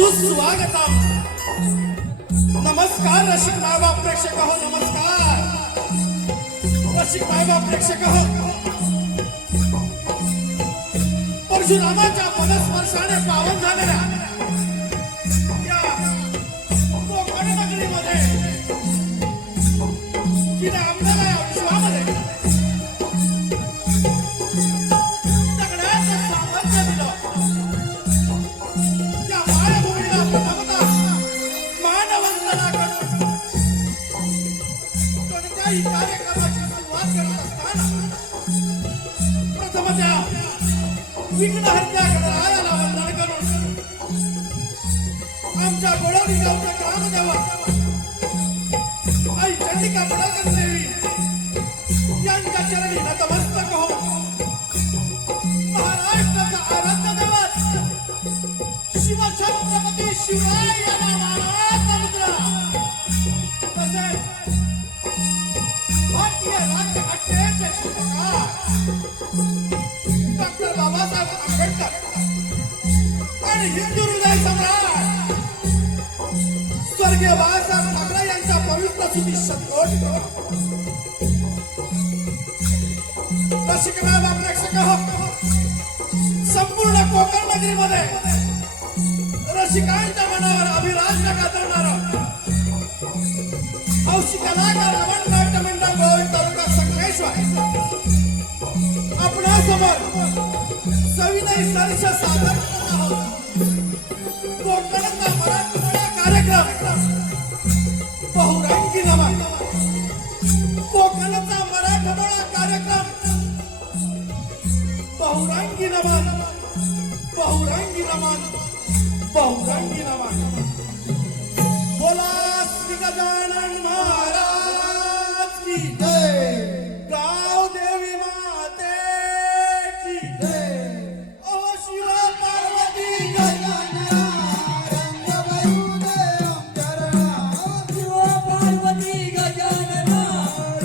सुस्वागतम. नमस्कार रसिक मायबाप प्रेक्षक हो, नमस्कार रसिक मायबाप प्रेक्षक हो. परशुरामाच्या पदस्पर्शाने पावन झालेल्या या कोकण नगरीमध्ये तिने आम्हाला या विश्वामध्ये सगळ्यांचं सामर्थ्य दिलं. त्या मायभूमीला प्रथमतः मानवंदना करून कोणत्याही कार्यक्रमाची सुरुवात करत असताना प्रथम त्या विघ्नहर्त्या गणरायाला वंदन करून आमच्या गोळवडी गावच्या ग्रामदेवा आई चंडिका पडाकर देवी यांच्या चरणी नतमस्तक हो. महाराष्ट्राचा आराध्य दैवत शिवछत्रपती शिवराय नावाचा मुद्रा तसेच भारतीय राज्यघटनेचे शिल्पकार डॉक्टर बाबासाहेब आंबेडकर आणि हिंदू हृदय सम्राट स्वर्गीय बाळासाहेब ठाकरे यांच्या पवित्र सुती शतकोटी रसिक मायबाप प्रेक्षक हो. संपूर्ण कोकण नगरीमध्ये रसिकांच्या मनावर अभिराज्य गाजवणारा हौशी कलाकार रमण नाट्य मंडळ गोविंद तालुका संगमेश्वर आपणासमोर सविनय सरस सादर करत आहोत. कोकणचा मराठमोळा कार्यक्रम बहुरंगी नमन. कोकणचा मराठमोळा कार्यक्रम बहुरंगी नमन, बहुरंगी नमन, बहुरंगी नमन. बोला श्री गजानन महाराज की जय. गाव देवी माते की जय. ओ शिव पार्वती गजानना रंग भरून चरणा. शिव पार्वती गजानना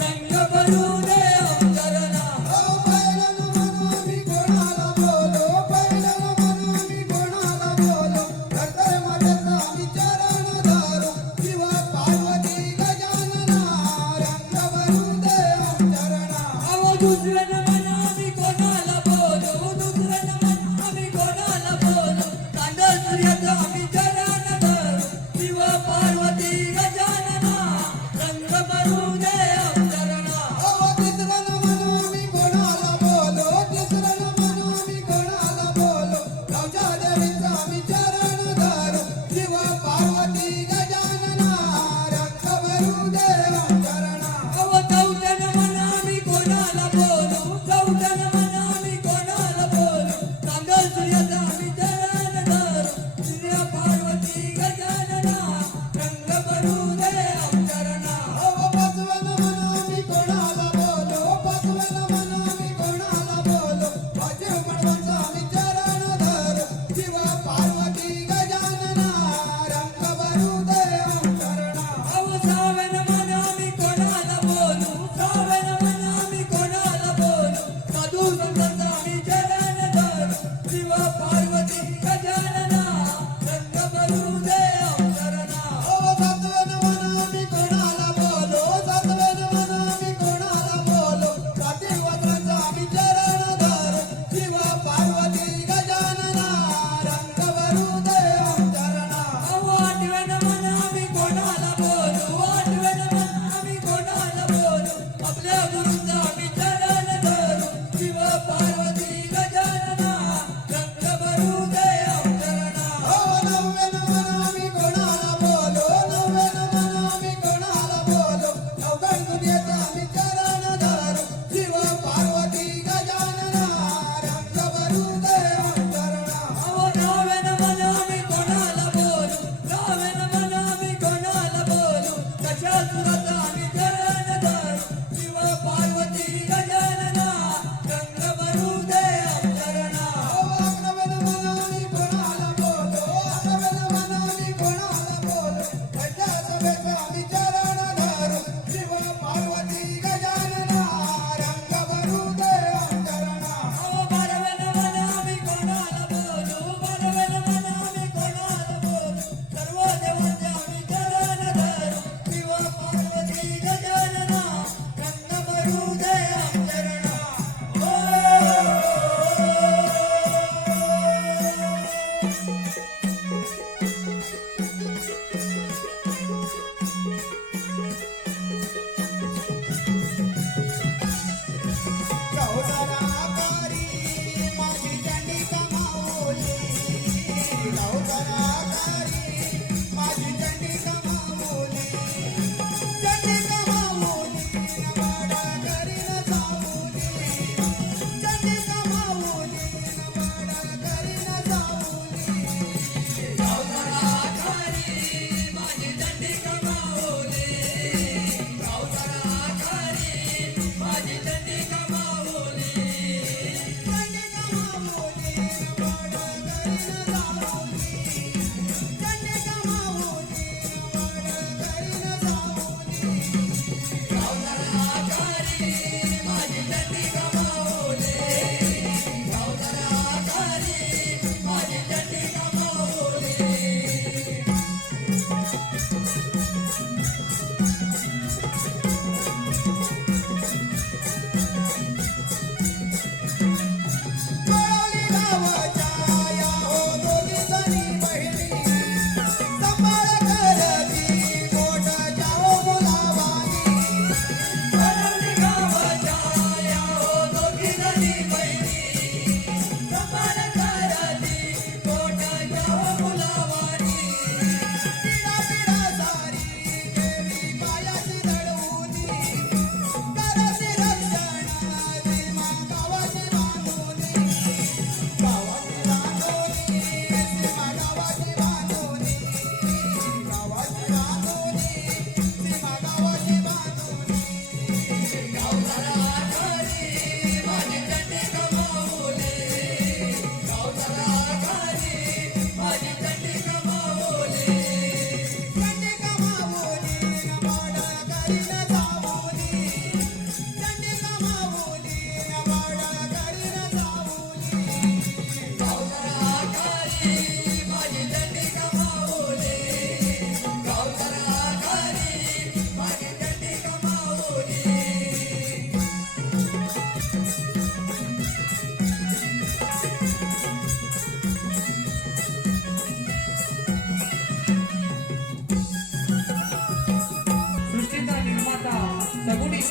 रंग भरून चरणा. ओ पहिलं म्हणून मी कोणाला बोलो, पहिलं म्हणून मी कोणाला बोलो. हृदय मध्ये स्वामी चरण धरो. शिव पार्वती गजानना रंग भरून चरणा. अहो दुसरं मन आम्ही कोणाला बोलू, दुसरं मन आम्ही कोणाला बोलू. तांडव सूर्याचं आम्ही चरण धरू. शिव पार्वती गजानना रंग भरून चरणा. ओ तिसरं म्हणून मी कोणाला बोलो, तिसरं म्हणून मी कोणाला बोलो. गावच्या देवीचं आम्ही चरण धरो. शिव पार्वती गजानना रंग भरून चरणा. अहो चौथ्यानं मन आम्ही कोणाला बोलू,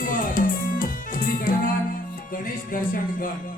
गणेश्वर श्री गणनाथ गणेश दर्शन गण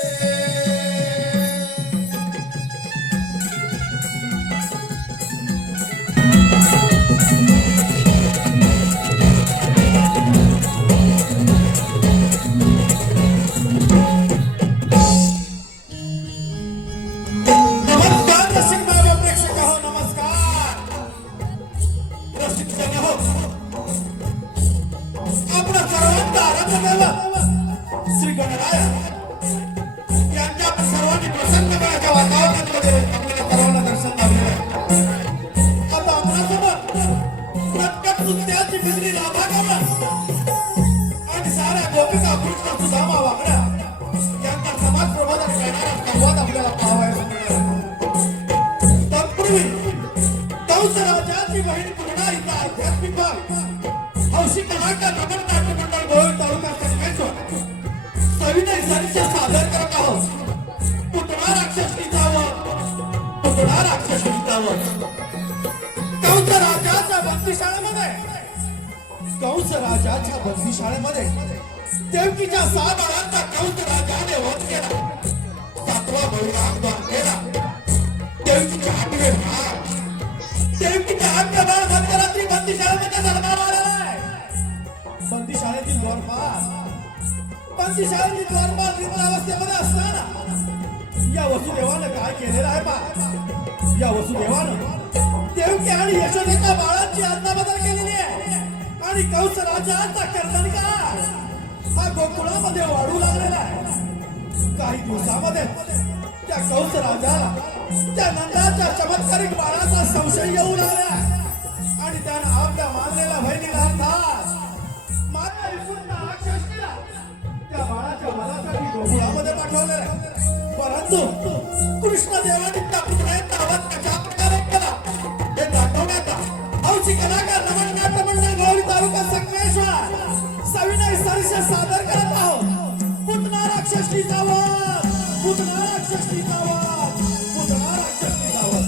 नमस्कार रसिक बाबा प्रेक्षक हो, नमस्कार रसिक जन हो. आपणा सर्वांचा आराध्य दैवत श्री गणराय यांच्या आपण सर्वांनी प्रसन्नमनाच्या वातावरणामध्ये आपल्याला सर्वांना दर्शन लाभलेलं आहे. आता आपणासोबत प्रकट नृत्याची बिजली राभा गमन आणि साऱ्या गोपिका कृष्ण सुदामा वाकड्या यांचा समाज प्रबोधन करणारा संवाद आपल्याला पाहावयास मिळणार आहे. तत्पूर्वी कंस राजाची बहीण पूर्णा हिचा आध्यात्मिक भाग हौशी कलाकार नगर नाट्य मंडळ गोळ तालुका संगमेश्वर सविनय सरीचे सादर करत आहोत. पुतळा राक्षसीचा वध, पुतळा राक्षसीचा वध. कंस राजाच्या बंदीशाळेमध्ये देवकीच्या 6 बाळांचा कंस राजाने वध केला. 7वा बळीराम द्वारकेला देवकीचे 8वे बाळ, देवकीचे 8वे बाळ मध्यरात्री बंदीशाळेमध्ये जन्माला आलेला आहे. बंदीशाळेतील द्वारपाल निद्रावस्थेमध्ये असताना या वसुदेवानं काय केलेलं आहे पा. या वसुदेवानं देवकी आणि यशोदेच्या बाळांची अदलाबदल केलेली आहे आणि कंस राजाचा कर्दनकार हा गोकुळामध्ये वाढू लागलेला आहे. काही दिवसामध्ये त्या कंस राजाला त्या नंदाच्या चमत्कारिक बाळाचा संशय येऊ लागला आणि त्यानं आपल्या मानलेल्या बहिणीला अर्थात माता विष्णूंना राक्षसीला त्या बाळाच्या वधासाठी गोकुळामध्ये पाठवलेलं आहे. परंतु कृष्णदेवाने त्या पुतळ्याचा वध कशा प्रकारे केला हे दाखवण्याचा हौशी कलाकार नगर नाट्य मंडळ गौरी तालुका संगमेश्वर सविनय सरीचे सादर करत आहोत. पुतना राक्षसीचा वध, पुतना राक्षसीचा वध, पुतना राक्षसीचा वध.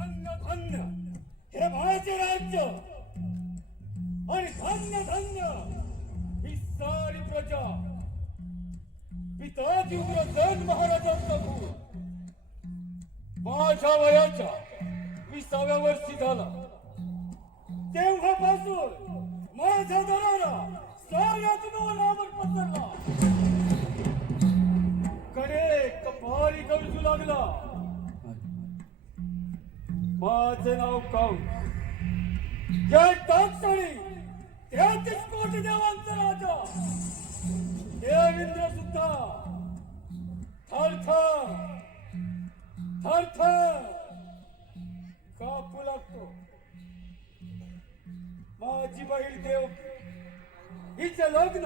धन्य धन्य हे बाळाचे राज्य आणि धन्य धन्य ही सारी प्रजा. पिता उग्रसेन महाराजांचा भूल माझ्या वयाच्या 20व्या वर्षी झाला. तेव्हापासून माझा दरारा साऱ्या जीवनावर पसरला. कडे कपारी गरजू लागला. माझे नाव कंस, जय टाकसाळी 33 कोटी देवांचा राजा. देवेंद्र सुद्धा थरथर थरथर कापू लागतो. माझी बहीण देव हिचे लग्न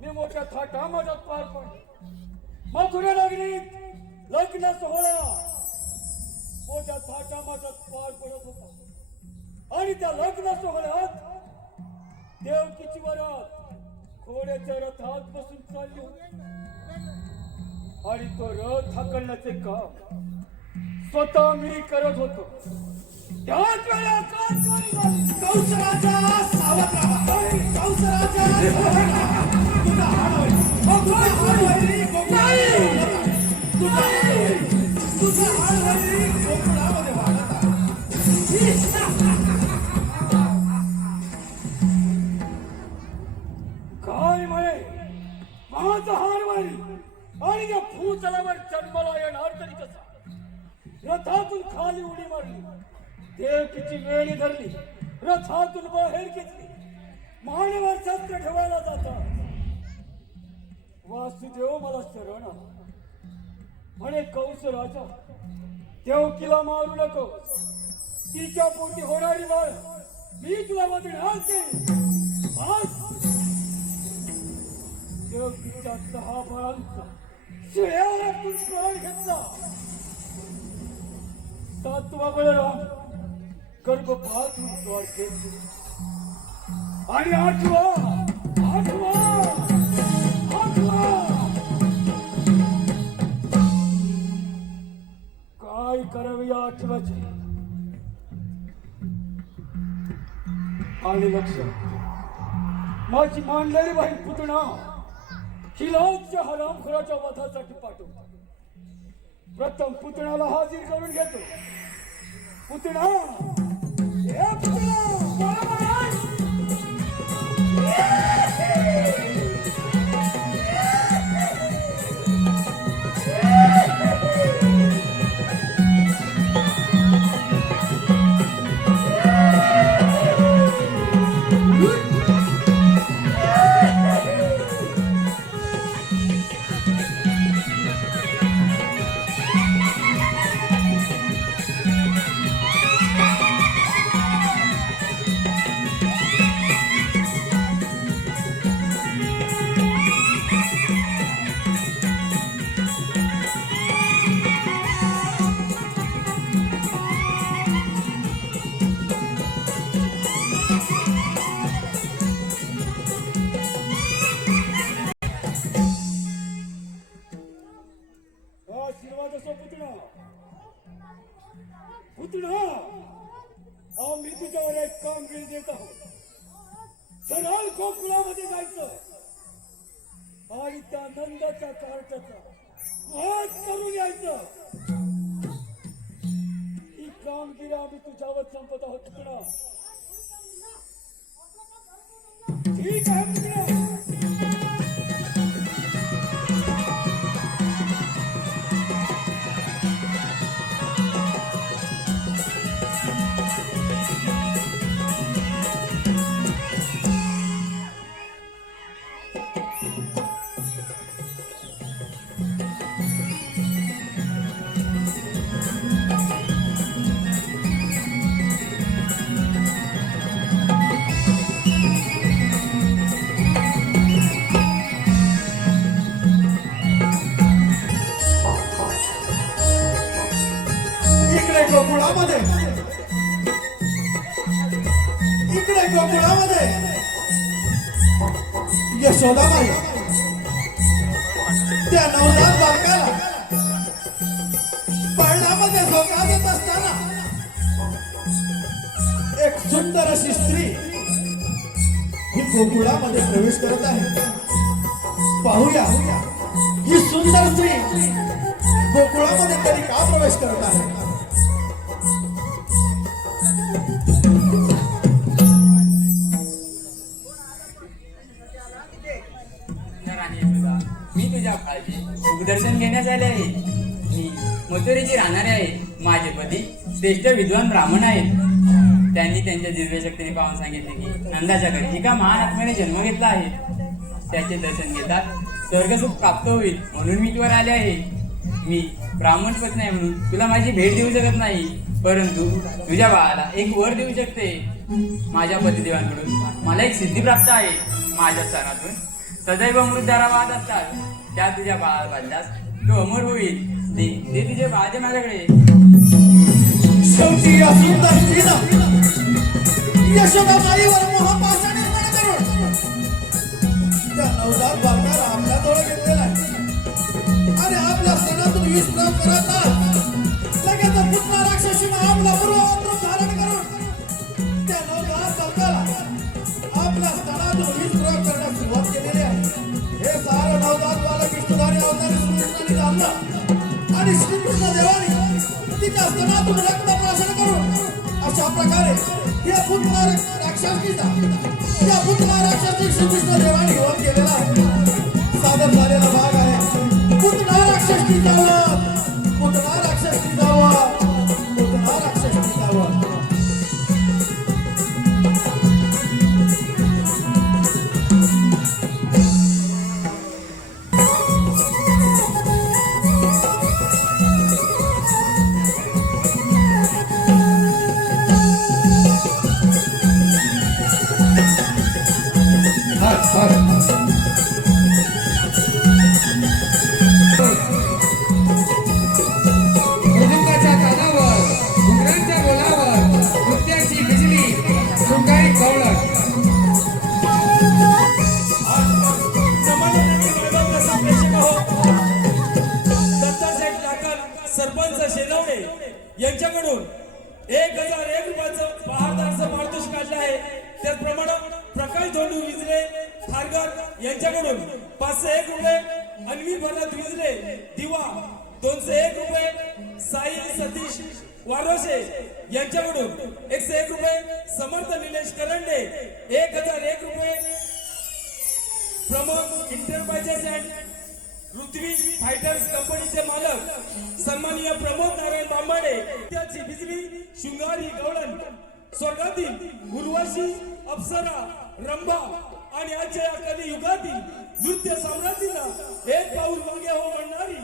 मी मोठ्या थाटामाटात पार पडले. मथुरा नगरीत लग्न सोहळा मोठ्या थाटामाटात पार पडत होता आणि त्या लग्न सोहळ्यात देवकीची वरात घोड्याच्या रथात बसून चालली होती आणि तो रथ हाकलण्याचे काम स्वतः मी करत होतो. त्याच वेळी आकाशवाणी झाली. कंस राजा सावध राहा. कंस राजा सावध राहा. तुझा हाड होईल. तुझा हाड होईल. तुझा हाड होईल. गोकुळामध्ये वाढत आहे. काय म्हणे माझा हार वारी आणि या भूतलावर जन्माला येणार तरी कसा. रथातून खाली उडी मारली, देवकीची वेळी धरली, रथातून बाहेर घेतली. मानेवर शस्त्र ठेवायला जातात. वासुदेव मला शरण आला. म्हणे कंस राजा देवकीला मारू नको. तिच्या पोटी होणारी बाळ मी तुला वधणार ते. देवकीच्या 6 बाळांचा गर्भपात द्वारकेत आणि आठवा काय करावे या आठवाचे आणि लक्ष माझी मांडलेली बाई पुतणा हिलाच्या हरामखोराच्या वधासाठी पाठवतो. प्रथम पुतणाला हाजीर करून घेतो. पुतणा ए पुतणा आशीर्वाद असो पुतणा. पुतणा आम्ही तुझ्यावर एक कामगिरी देत आहोत. सरळ गोकुळामध्ये जायचं आणि त्या नंदाच्या कार्टाचा वध करून यायचं. ही कामगिरी आम्ही तुझ्यावर संपत आहोत पुतणा. ठीक आहे पुतणा. इकडे गोकुळामध्ये यशोदाबाई त्या नवजात बालकाला पाळण्यामध्ये झोका देत असताना एक सुंदर अशी स्त्री ही गोकुळामध्ये प्रवेश करत आहे. पाहूया ही सुंदर स्त्री गोकुळामध्ये तरी का प्रवेश करत आहे. मी तुझ्या काळजी सुखदर्शन घेण्यास आले आहे. मी मथुरेची राहणारे आहे. माझे पती श्रेष्ठ विद्वान ब्राह्मण आहेत. त्यांनी त्यांच्या दिव्य शक्तीने पाहून सांगितले की नंदाच्या घरी एका महान आत्म्याने जन्म घेतला आहे. त्याचे दर्शन घेतात स्वर्गसुख प्राप्त होईल म्हणून मी तुवर आले आहे. मी ब्राह्मण पत्नी आहे म्हणून तुला माझी भेट देऊ शकत नाही, परंतु तुझ्या बाळाला एक वर देऊ शकते. माझ्या पतिदेवांकडून मला एक सिद्धी प्राप्त आहे. माझ्या स्तनातून सदैव अमृतधारा वाहत असतात. त्या तुझ्या बाळाला बांधल्यास तो अमर होईल. ते तुझे बाळाचे माझ्याकडे. शेवटी या सुंदर स्त्रीनं यशोदाबाईवर मोहपाशाने करून त्या नवजात बालकाला आपल्या जवळ घेतलेला आहे आणि आपल्या स्तनातून विष प्रयोग करत लगेच पुतना राक्षसीनं आपला पूर्ववत धारण करून त्या नवजात बालकाला आपल्या स्तनातून विष प्रयोग करण्यास सुरुवात केलेली आहे. हे सारं नवजात बालक विष्णुधारी अवतारी श्रीकृष्णाने जाणलं आणि श्रीकृष्ण देवाने तिच्या स्तनातून रक्तप्राशन करून अशा प्रकारे या पुतना राक्षसीचा श्रीकृष्ण देवाने वध केलेला आहे. सादर झालेला भाग आहे पुतना राक्षसीचा वध. पुतना राक्षसीचा वध. पुतना राक्षसीचा वध. यांच्याकडून 1001 रुपयाचं बहारदारचं पारितोषिक काढलं आहे. त्याचप्रमाणे प्रकाश धोंडू विजरे खारघर यांच्याकडून 501 रुपये, अन्वी भरत विजरे दिवा 201 रुपये, साई सतीश वारोशे यांच्याकडून 101 रुपये, समर्थ निलेश करंडे 1001 रुपये, Pramod enterprises and Ritviz fighters कंपनीचे मालक सन्माननीय प्रमोद नारायण बांबाडे, त्याची बिजली शृंगारी गवळण स्वर्गातील उर्वशी अप्सरा रंभा आणि आजच्या या कलियुगातील नृत्य साम्राज्याला एक पाऊल मागे हो म्हणणारी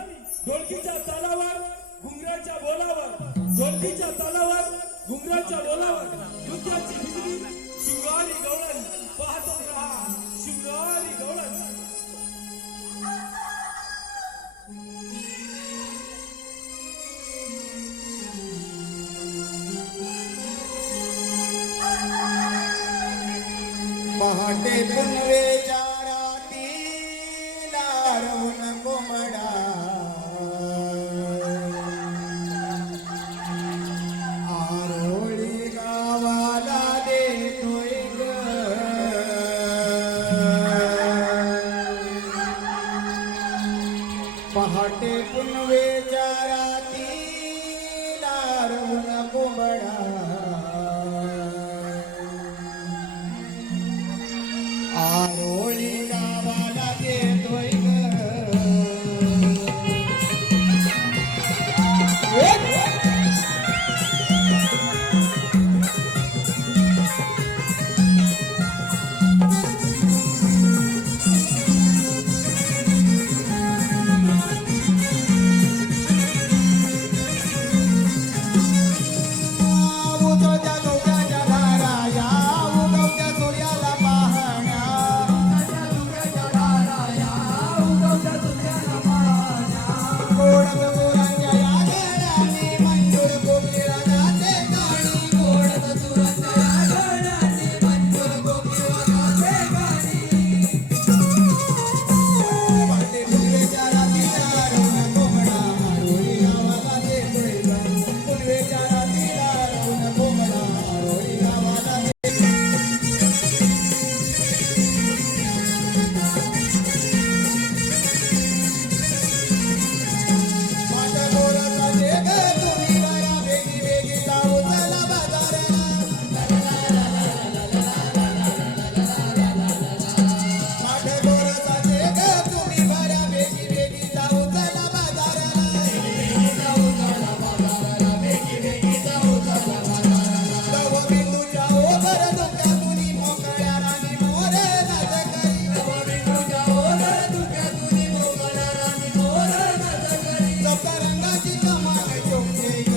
ढोलकीच्या तालावर घुंगराच्या बोलावर, ढोलकीच्या तालावर घुंगराच्या बोलावर नृत्याची बिजली शृंगारी गवळण पाहतच रहा शृंगारी गवळण. पहाटे पुनवेच्या राती लारवून कोंबडा आरोळी गावाला देतोय ग. पहाटे पुनवेच्या राती लारवून कोंबडा आरोळी गावाला देतोय ग. उगवत्या डोक्याच्या धारा या उगवत्या सूर्याला पाहण्या. गोडत सुरांच्या या गळ्याने मंजूर कोकिळा गाते गाणी. गोडत सुरांच्या या गळ्याने मंजूर कोकिळा गाते गाणी. पहाटे पुनवेच्या रातीला रवून कोंबडा आरोळी गावाला देतोय ग. पुनवेच्या रातीला रवून कोंबडा आरोळी गावाला माझ्या गोरचा देग तुम्ही बरा वेगी वेगी जाऊ चला बाजाराला. माझ्या गोरचा देग तुम्ही बरा वेगी वेगी जाऊ चला बाजाराला. तव बिंदूच्या ओघर धुक्यातूनी मोकळ्या राणी मोर नाच करी. सप्तरंगाची कमान शोभते ग.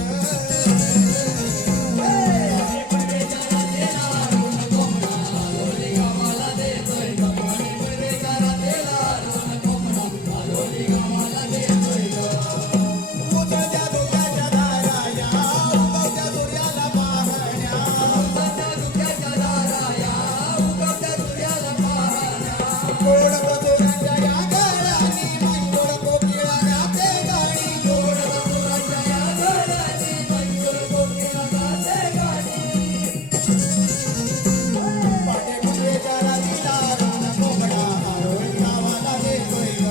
उगवत्या डोक्याच्या धारा या उगवत्या सूर्याला पाहण्या. गोड मधुराच्या या गळ्याने मंजूर कोकिळा गाते गाणी. गोड मधुराच्या या गळ्याने मंजूर कोकिळा गाते गाणी. पहाटे पुनवेच्या रातीला रवून कोंबडा आरोळी गावाला देतोय ग.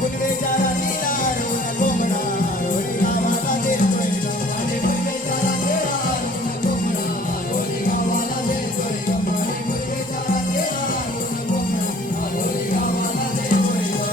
पुनवेच्या रातीला रवून कोंबडा आरोळी गावाला देतोय ग. पहाटे पुनवेच्या रातीला रवून कोंबडा आरोळी गावाला देतोय ग. पहाटे पुनवेच्या रातीला रवून कोंबडा आरोळी गावाला देतोय ग.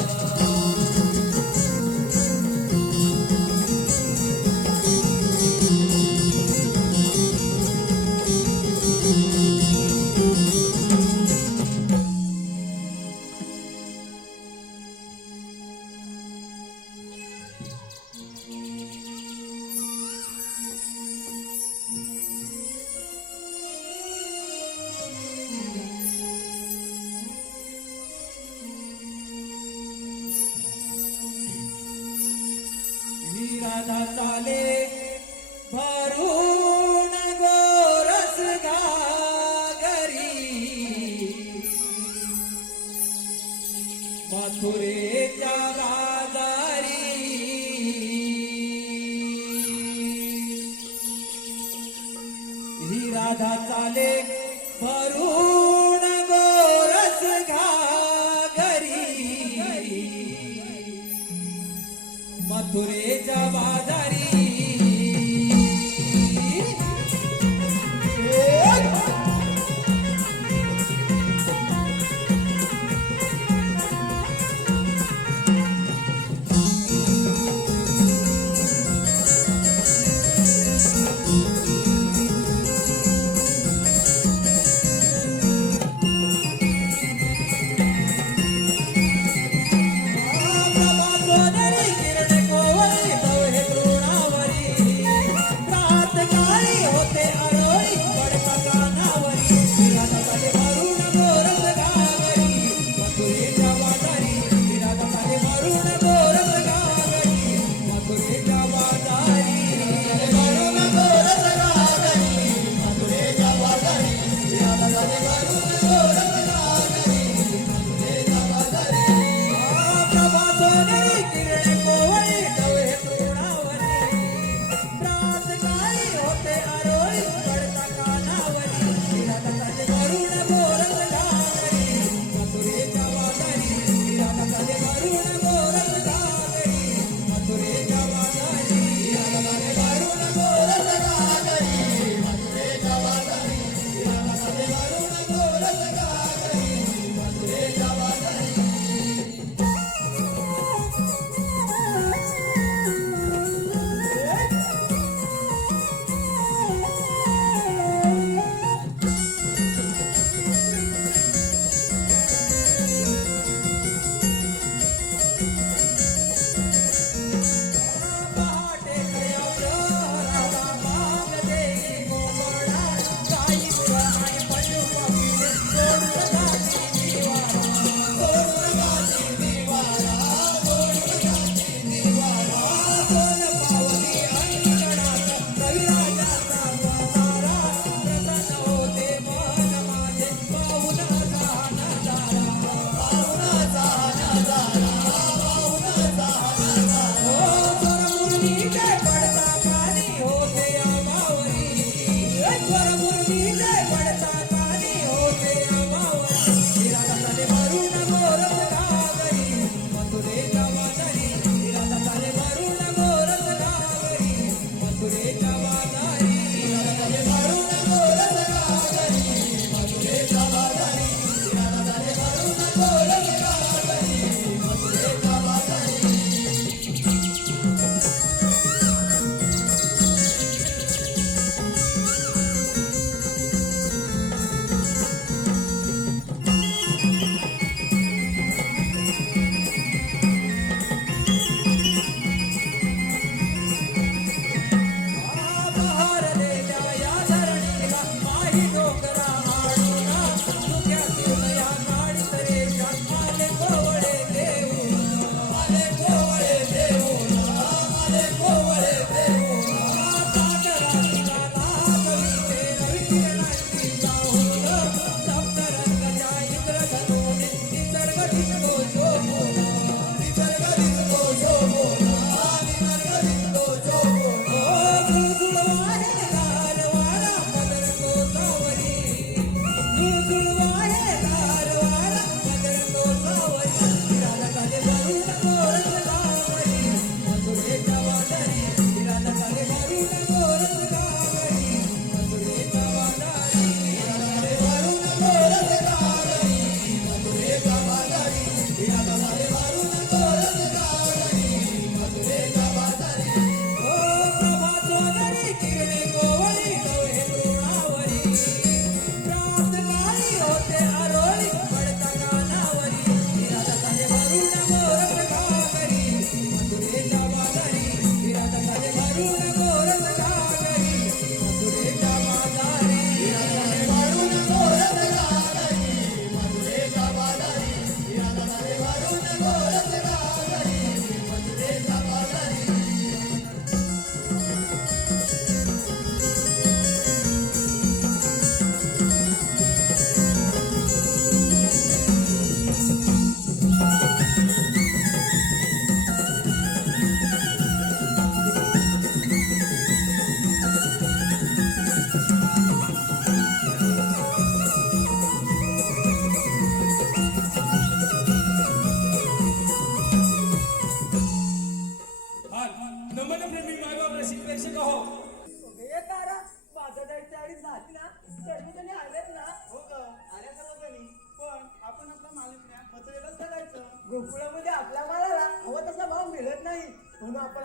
राधा चाले भरून गोरस घागरी. मथुरेच्या बाजारी ही राधा चाले भरून गोरस घागरी मथुरेच्या बाजारी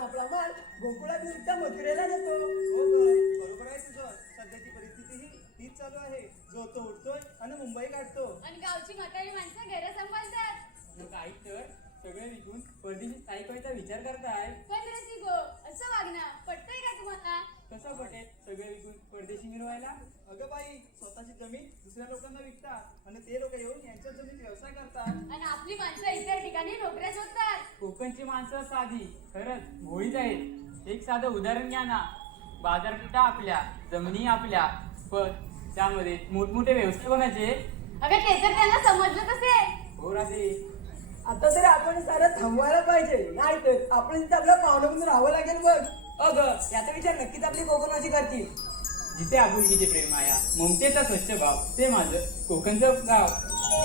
आपला माल गोकुळात मथुरेला नेतो. हो ग, बरोबर आहे तुझं. सध्याची परिस्थिती ही तीच चालू आहे. जो तो उठतोय आणि मुंबई काढतो. आणि गावची म्हातारी माणसं घरं सांभाळतात. मग काही तर सगळे विकून परदेशी स्थायिक व्हायचा विचार करताय. पण रसिको असं वागणं पटतंय का तुम्हाला? कसं पटेल सगळे विकून परदेशी मिळवायला? अगं बाई, स्वतःची जमीन दुसऱ्या लोकांना विकतात आणि ते लोक येऊन यांच्या जमीन व्यवसाय करतात. आणि आपली माणसं इतर ठिकाणी नोकऱ्या शोधतात. कोकणची माणसं साधी खरंच भोळीच आहेत. एक साधं उदाहरण घ्या ना. बाजारपेठा आपल्या, जमिनी आपल्या, पण त्यामध्ये मोठमोठे व्यवसाय कोणाचे? अगं ते तर त्यांना समजलं कसे? हो राधे. आता तरी आपण सारं थांबवायला पाहिजे, नाही तर आपण तिथे आपल्या पाहुण्याकडून राहावं लागेल बघ. अगं याचा विचार नक्कीच आपली कोकणवासी करतील. जिथे आपुलकीचे प्रेम माया, ममतेचा स्वच्छ भाव, ते माझं कोकणचं गाव.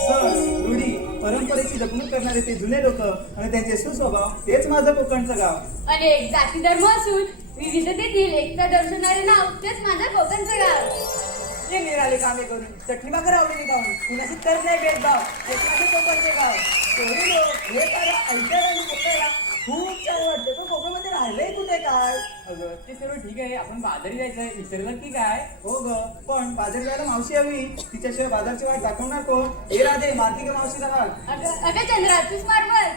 सण, रूढी, परंपरेची जपणूक करणारे ते जुने लोक आणि त्यांचे सुस्वभाव, तेच माझं कोकणचं गाव. अनेक जाती धर्म असून विविधतेतील एकता दर्शवणारे नाव तेच माझं कोकणचं गाव. हे निराळे कामे करून चटणी भाकर आवडीने खाऊन कुणाशी तर नाही भेदभाव, तेच माझे कोकणचे गाव. कोणी लोक हे सारं ऐकायला आणि बघायला खूप छान वाटते, पण कोकणमध्ये राहिलंय कुठे काय? अगं ते सर्व ठीक आहे, आपण बाजारी जायचंय, विसरलं की काय? हो ग, पण बाजारी जायला मावशी हवी. तिच्याशिवाय बाजारची वाट दाखवणार कोण? हे राधे, मारती का मावशीला भाग? अगं चंद्रा तूच मारवर.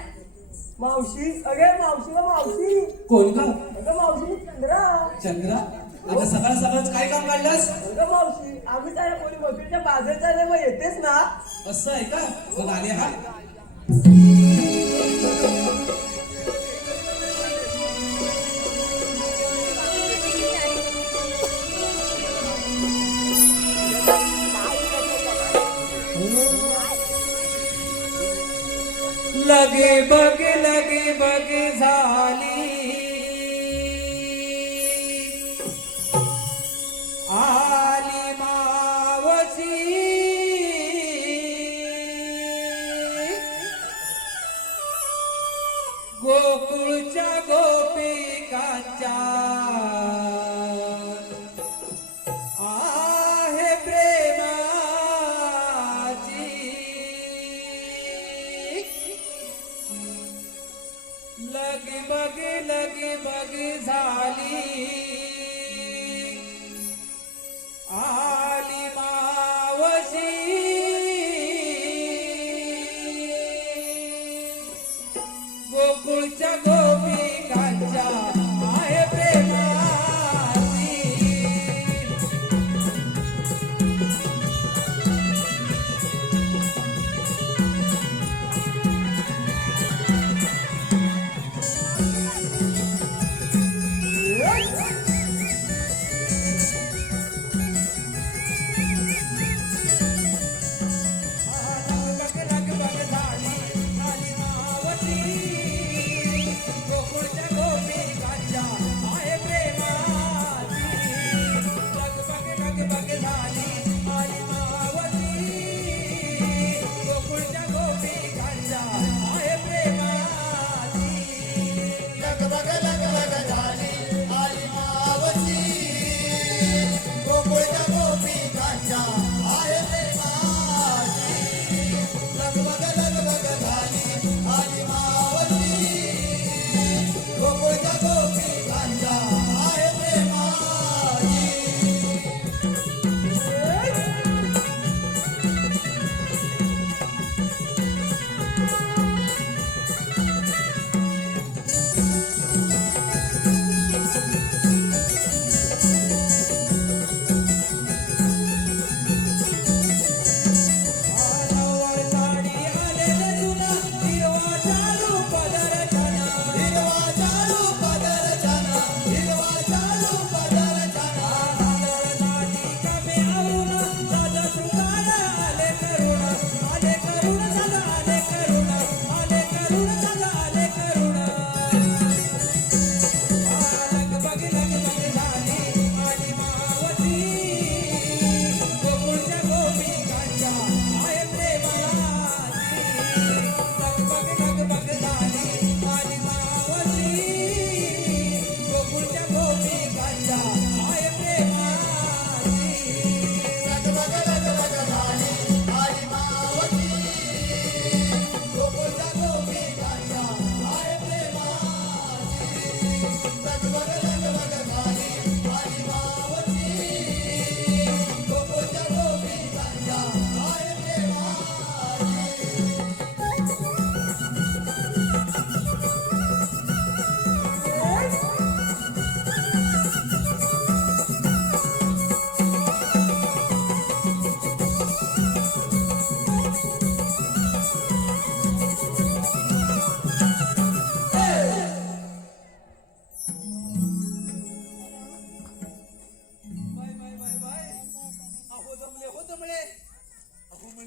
मावशी, अगे मावशी व मावशी. कोण का? अगं मावशी चंद्रा. चंद्रा, आता सकाळ सकाळच काय काम काढलंस? अगं मावशी, आम्ही साऱ्या कोणी मथुरेच्या बाजार चालले, मग येतेस ना? असं आहे का? मग आले हा. लगे बग झाली आली मावशी गोकुळच्या गोपिकाच्या आहे प्रेमाची लगे बग झाली आली मावशी गोकुळच्या गोपिकाच्या आहे प्रेमाची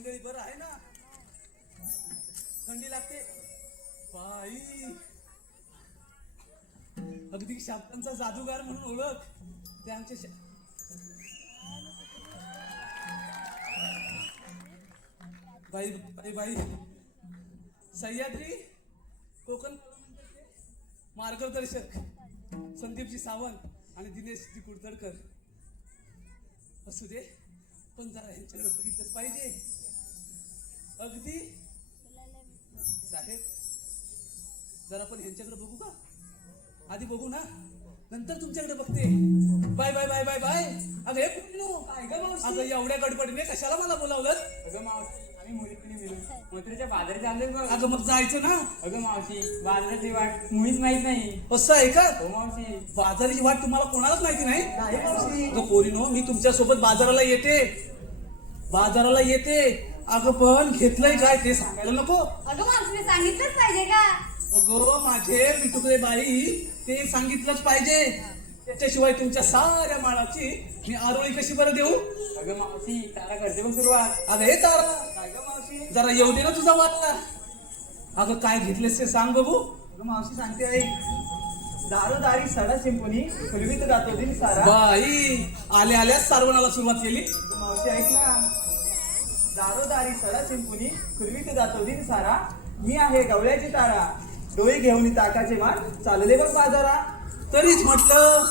मंडळी बरं आहे ना? थंडी लागते बाई. अगदी शाब्दांचा जादूगार म्हणून ओळख ते आमचे बाई बाई बाई. सह्याद्री कोकण मार्गदर्शक संदीपजी सावंत आणि दिनेशजी कुडतरकर असू दे, पण जरा यांच्याकडे बघितलंच पाहिजे. अगदी साहेब जरा पण ह्यांच्याकडे बघू का? आधी बघू ना, नंतर तुमच्याकडे बघते. Bye bye bye bye bye. अगं हे कुठलं काय ग मावशी? अगं एवढ्या गडबडीने कशाला मला बोलावलं? अगं मावशी, आम्ही मुलीपणी मिळून मथुरेच्या बाजारात आलोय बघ. अगं मग जायचं ना. अगं मावशी, बाजाराची वाट मुळीच माहित नाही. असं आहे का? हो मावशी. बाजाराची वाट तुम्हाला कोणालाच माहिती नाही? नाही मावशी. अगं पोरीनो, मी तुमच्या सोबत बाजाराला येते. अगं पण घेतलंय काय ते सांगायला नको? अगं मावशीने सांगितलंच पाहिजे का? अगं माझे मिठुकले बाई, ते सांगितलंच पाहिजे. त्याच्याशिवाय तुमच्या साऱ्या माळाची मी आरोळी कशी बरं देऊ? अगं मावशी, तारा करते मग सुरुवात. अगं हे तारा, काय ग मावशी? जरा येऊ दे ना तुझा वाटला. अगं काय घेतलेस ते सांग बघू. अगं मावशी सांगते आई, दारोदारी सडा शिंपुनी पूर्वीत जातो दिन सारा. बाई आल्याच सारवणाला सुरुवात केली. अगं मावशी ऐक ना, दारोदारी सडा शिंपुनी पूर्वीत जातो दिन सारा. मी आहे गवळ्याची तारा, डोळे घेऊन ताकाचे मार चालले बघ बाजारा. तरीच म्हटलं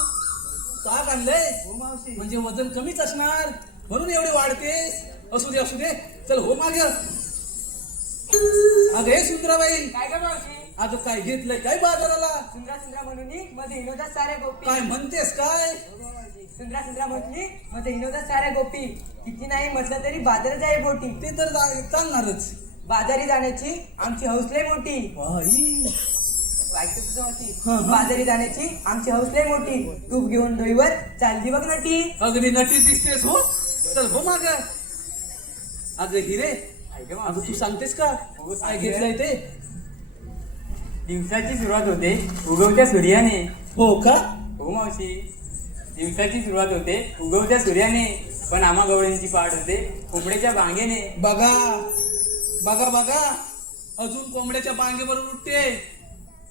ताक आणलंय हो मावशी. म्हणजे वजन कमीच असणार म्हणून एवढे वाढतेस. असू दे चल हो माग. अगं हे सुंदराबाई, काय ग मावशी? अगं काय घेतलंय काय बाजाराला? सुंदरा म्हणून मध्ये हिनोदा साऱ्या गोपी. काय म्हणतेस काय? सुंदरा म्हणली मध्ये हिनोदा साऱ्या गोपी. किती नाही म्हटलं तरी बाजारात जाई बोटी. ते तर चालणारच. बाजारी जाण्याची आमची हौसले मोठी. बाई ऐकतो तुझं मावशी? हा, हा. बाजारी जाण्याची आमची हौसले मोठी. तूप घेऊन डोईवर चालली बघ नटी. अगदी नटी दिसतेस हो. चल हो माग. अगं हिरे, ऐक ग अगं तू मावशी, सांगतेस का हो, काय सांगते. घेतलंय ते? दिवसाची सुरुवात होते उगवत्या सूर्याने. हो का? हो मावशी, दिवसाची सुरुवात होते उगवत्या सूर्याने, पण आम्हा गवळ्यांची पाठ होते कोंबड्याच्या बांगेने. बघा अजून कोंबड्याच्या बांगेवर उठते.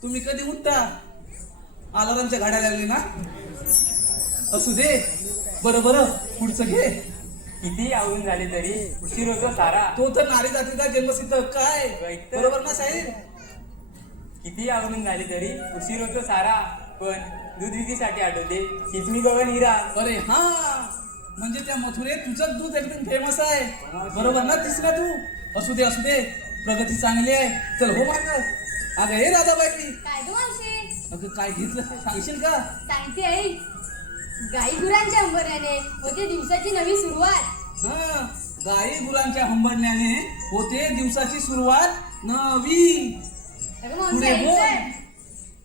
तुम्ही कधी उठता? अलारामच्या गाड्या लागली ना. असू दे, बरं पुढचं घे. किती आवरून झाले तरी उशीर होतो सारा. तो तर नारी जातीचा जन्मसिद्ध काय ऐकतं. बरोबर ना साहेब? किती आवरून झाले तरी उशीर होतो सारा, पण दूध विक्रीसाठी आठवते किचमी गवळण हिरा. अरे हा, म्हणजे त्या मथुरेत तुझं दूध एकदम फेमस आहे. बरोबर ना तिसरा तू? असू दे प्रगती चांगली आहे. चल हो माग. अगं हे राधाबाई, काय ग मावशी? अगं काय घेतलं ते सांगशील का? सांगते आई. गाई गुरांच्या अंबरण्याने होते दिवसाची नवी सुरुवात. हा, गाई गुरांच्या हंबरण्याने होते दिवसाची सुरुवात नवी. अगं मावशी पुढे बोल. ऐकतंय?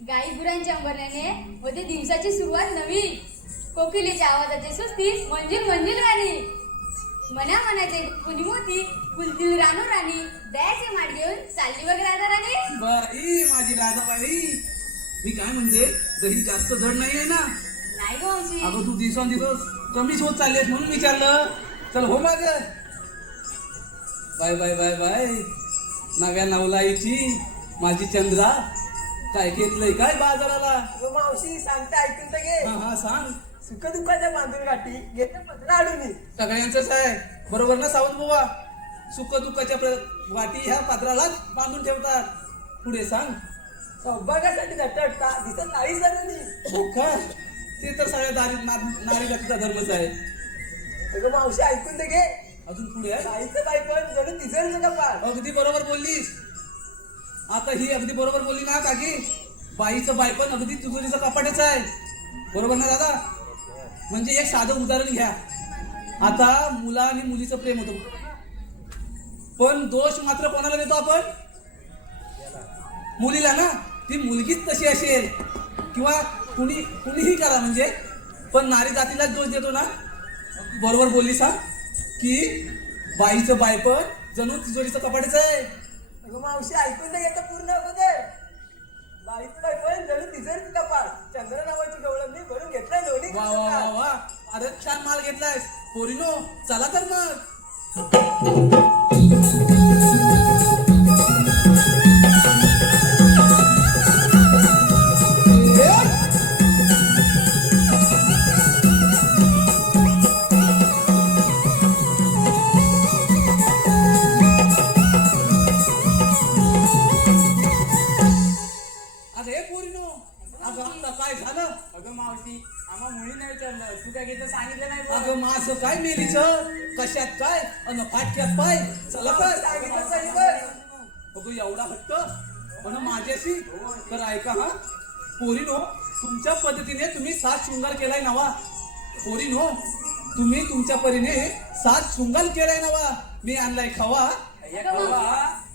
गाई गुरांच्या अंबरण्याने होते दिवसाची सुरुवात नवी. कोकिलेच्या आवाजाचे सुस्ती मंजिल राणी. मनाचे कुणी मोती फुलतील रानो राणी. दयाचे माठ घेऊन चालली बघ राधा राणी. बाई माझी राधाबाई, मी काय म्हणते, दही जास्त जड नाहीये ना? नाही ग मावशी. अगं तू दिवस कमीच होत चाललीस म्हणून विचारलं. चल हो माग. बाय नव्या नवलाईची माझी चंद्रा, काय घेतलंय काय बाजाराला? अगं मावशी सांगते ऐकून तर घे. हा सांग. सुख दुःखाच्या बांधून गाठी घेते पत्र आडून. सगळ्यांचंच आहे बरोबर ना सावंत बुवा? सुख दुःखाच्या वाटी ह्या पात्रालाच बांधून ठेवतात. पुढे सांग. सौभाग्यासाठी झटटता दिसत नाही सरांनी. हो का? ते तर सगळ्या नारी जातीचा धर्मच आहे. अगं मावशी ऐकून तर घे. अजून पुढे आहे. बाईचं बाई पण जणू तिसरं का पार. अगदी बरोबर बोललीस. आता ही अगदी बरोबर बोलली ना काकी? बाईचं बायपण अगदी तिजोरीचं कपाटच आहे. बरोबर ना दादा? म्हणजे एक साधं उदाहरण घ्या. आता मुला आणि मुलीचं प्रेम होतं, पण दोष मात्र कोणाला देतो आपण? मुलीला ना. ती मुलगीच तशी असेल किंवा कुणीही करा म्हणजे, पण नारी जातीलाच दोष देतो ना. बरोबर बोललीस हा, की बाईचं बायपण जणू तिजोरीचं कपाटच आहे. अगं मावशी ऐकून तर घेतं पूर्ण अगोदर. बाईचं बाई पण जणू तिसरं का पार. चंद्र नावाची गवळण मी भरून घेतलाय लोणी. वा वा वा वा, अरे छान माल घेतलायस पोरीनो. चला तर मग अगं हे पोरीनो, अगं आता काय झालं? अगं मावशी आम्हा मुलीने विचारलं तू काय घेतलं सांगितलं नाही बघ. अगं माझं काय मेलीच कशात काय अन फाटक्यात पाय चला तर अगं एवढा हट्ट पण माझ्याशी तर ऐका हा पोरीनो, तुमच्या पद्धतीने तुम्ही 7 शृंगार केलाय नवा. पोरीनो, तुम्ही तुमच्या परीने 7 शृंगार केलाय नवा. मी आणलाय खावा. या खावा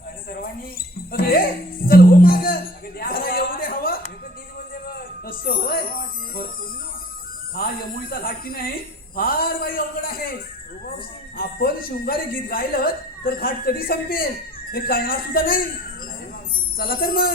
आणि सर्वांनी अगं ये चल हो माग द्या जरा येऊ दे हवा. मी पण तीच बोलते बघ. असं होय. बरं पोरीनो, हा यमुळीचा घाट की नाही फार बाई अवघड आहे. आपण शृंगारी गीत गायलं तर घाट कधी संपेल हे कळणार सुद्धा नाही. चला तर मग.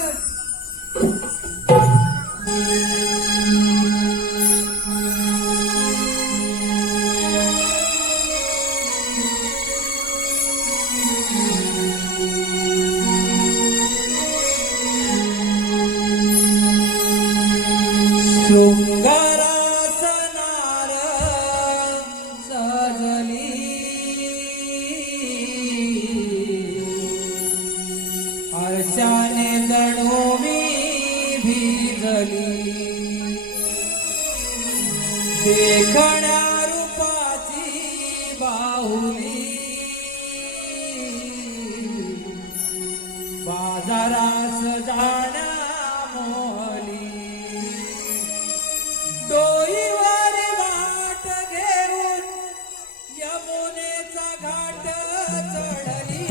शृंगारासनार सजली हर्षाने जणू मी भिजली देखण्या रूपाची बाहुली बाजारास जाण्या मोहली डोईवर वाट घेऊन यमुनेचा घाट चढली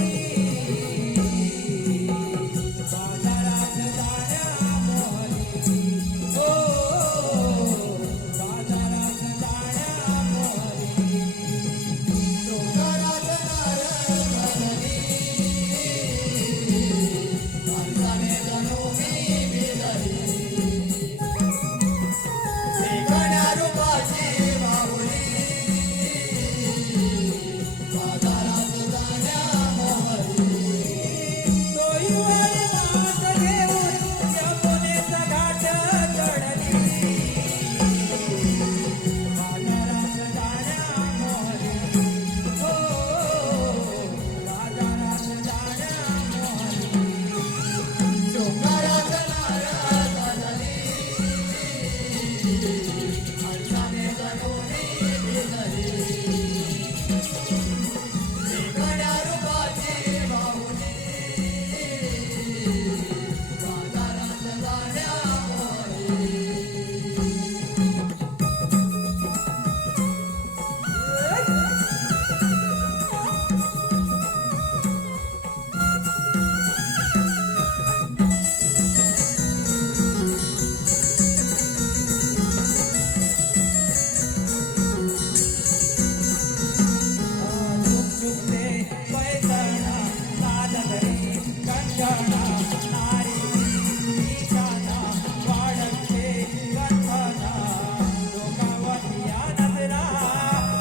बाजारात जाण्या मोहली हो बाजारात जाण्या मोहली डोंगरात नारळ माणसाने जणू मी भिजली देखण्या रूपाची बाहुली बाजारात जाण्या मोहली डोईवर वाट घेऊन यमुनेचा घाट चढली बाजारात जाण्या मोहली हो बाजारात जाण्या मोहली शृंगारात नारळ सजली हर्षाने जणू मी भिजली देखण्या रूपाची बाहुली बाजारात जाण्या मोहली चुकते पैठणा सादरी कंठणा नारी ईशाना वाढते कंठणा डोकावतिया नजरा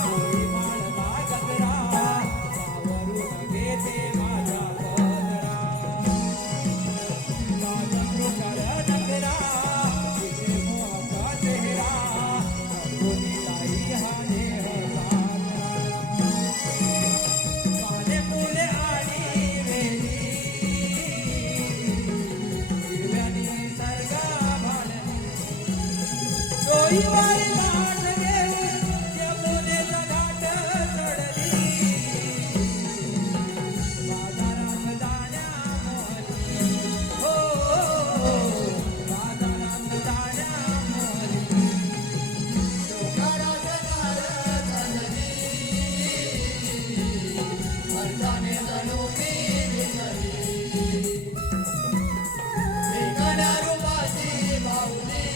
कोळी माळवा गजरा वावरून घेते माझ्या गजरा माझा मृगर नगरा तिथे मोहचा चेहरा रंगोली लाई हा देह साजरा पाने फुले आणि वेली हिरव्यानी सरगा भाडली डोईवर वाट घेऊन यमुनेचा घाट चढली बाजारात जाण्या मोहली हो बाजारात जाण्या मोहली डोंगरात नारळ सजली हर्षाने जणू मी भिजली देखण्या रूपाची बाहुली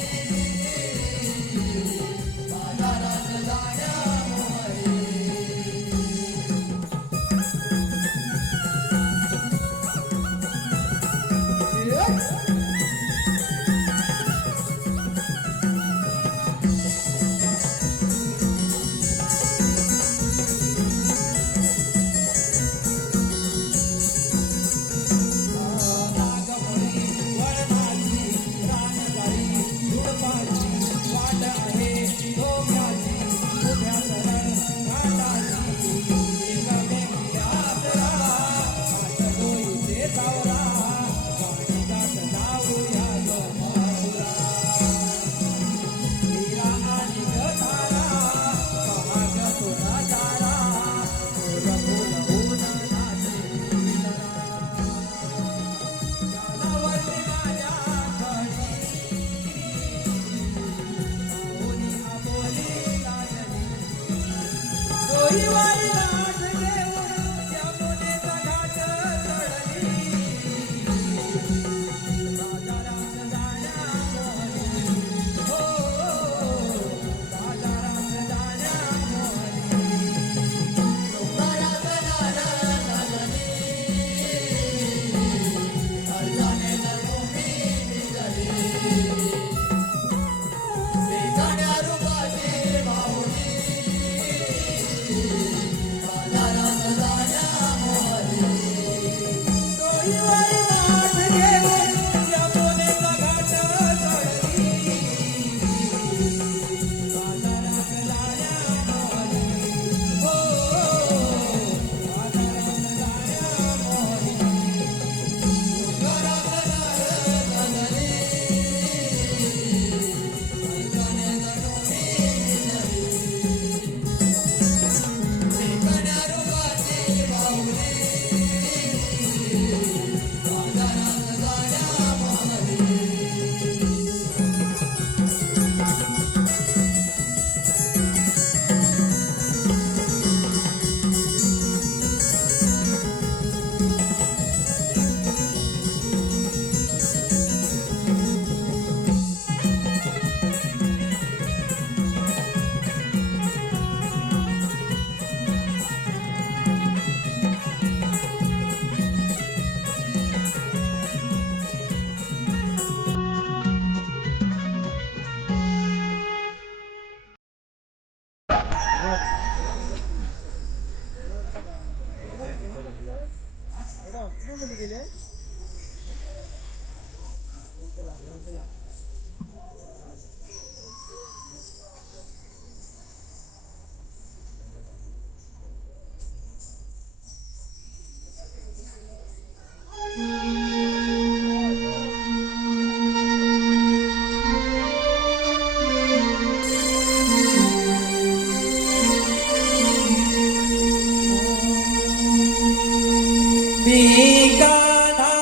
मी कान्हा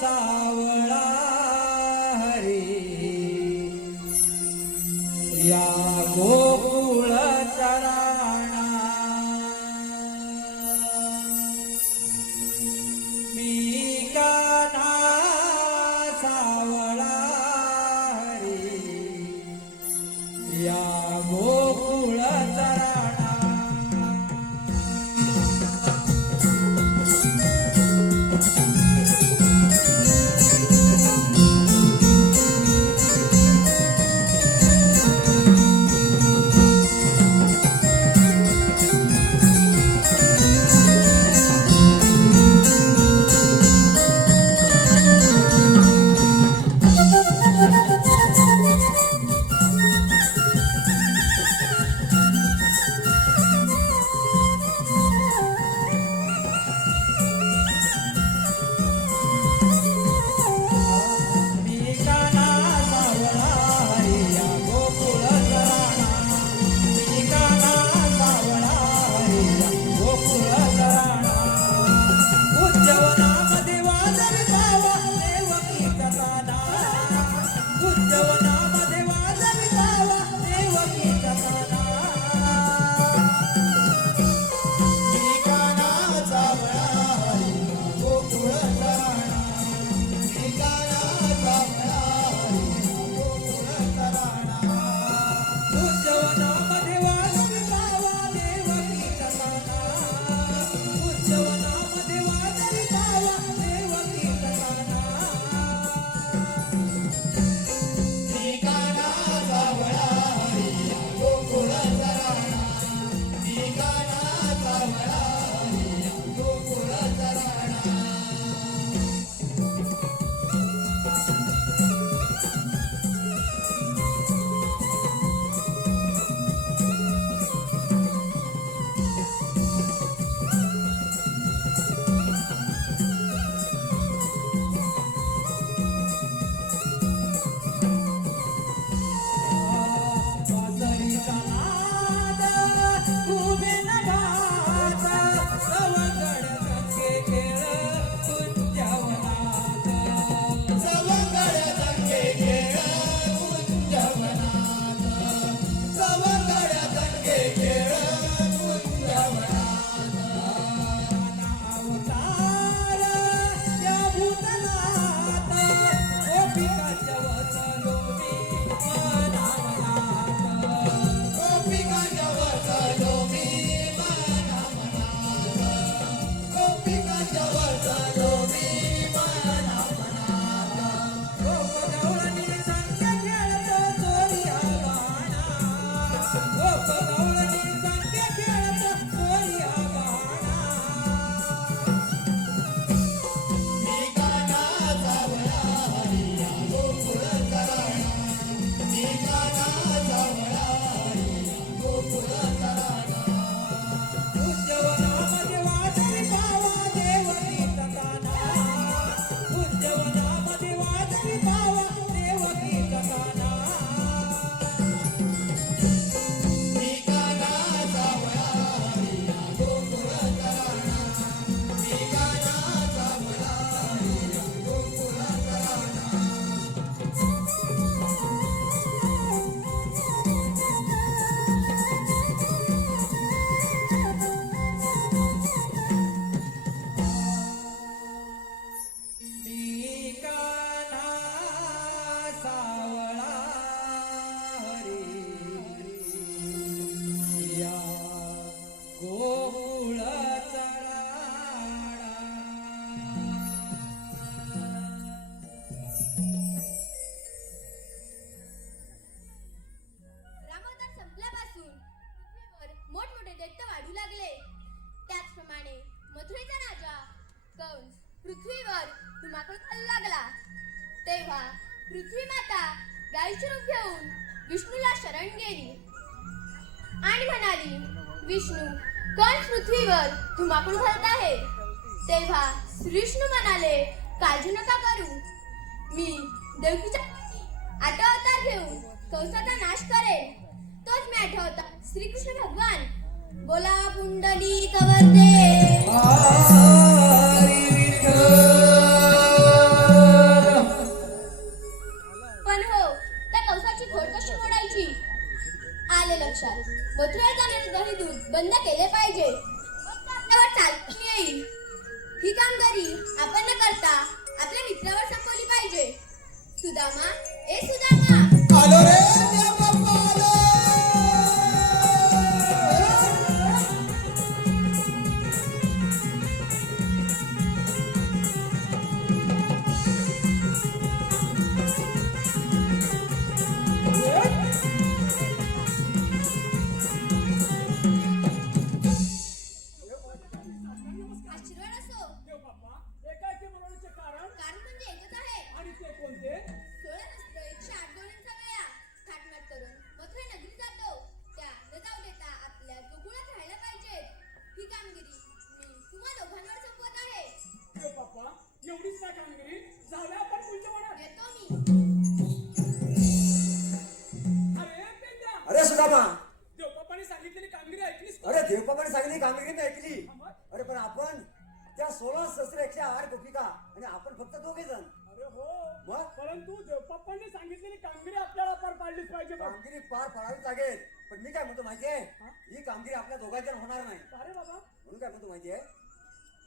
सावळा हरी या गोकुळ चराणा मी कान्हा सावळा हरी या गोकुळ चराणा पृथ्वीवर धुमाकूळ घालू लागला तेव्हा पृथ्वी माता गायीचे रूप घेऊन विष्णूला शरण गेली आणि म्हणाली, विष्णू कोण पृथ्वीवर धुमाकूळ घालत आहे? तेव्हा विष्णू म्हणाले, काळजी नका करू, मी देवकीच्या आठवा अवतार घेऊन कंसाचा नाश करेन. तोच मी आठवा अवतार श्रीकृष्ण भगवान. बोला पुंडलिक वरदे. ऐकली. अरे पण आपण त्या 16 सहस्र 108 गोपिका आणि आपण फक्त 2 जण. अरे हो मग? परंतु देवपाप्पांनी सांगितलेली कामगिरी आपल्याला पार पाडलीच पाहिजे बघ. कामगिरी पार पाडावीच लागेल. पण मी काय म्हणतो माहितीये, ही कामगिरी आपल्या दोघांच्या होणार नाही. अरे बाबा म्हणून काय म्हणतो माहितीये,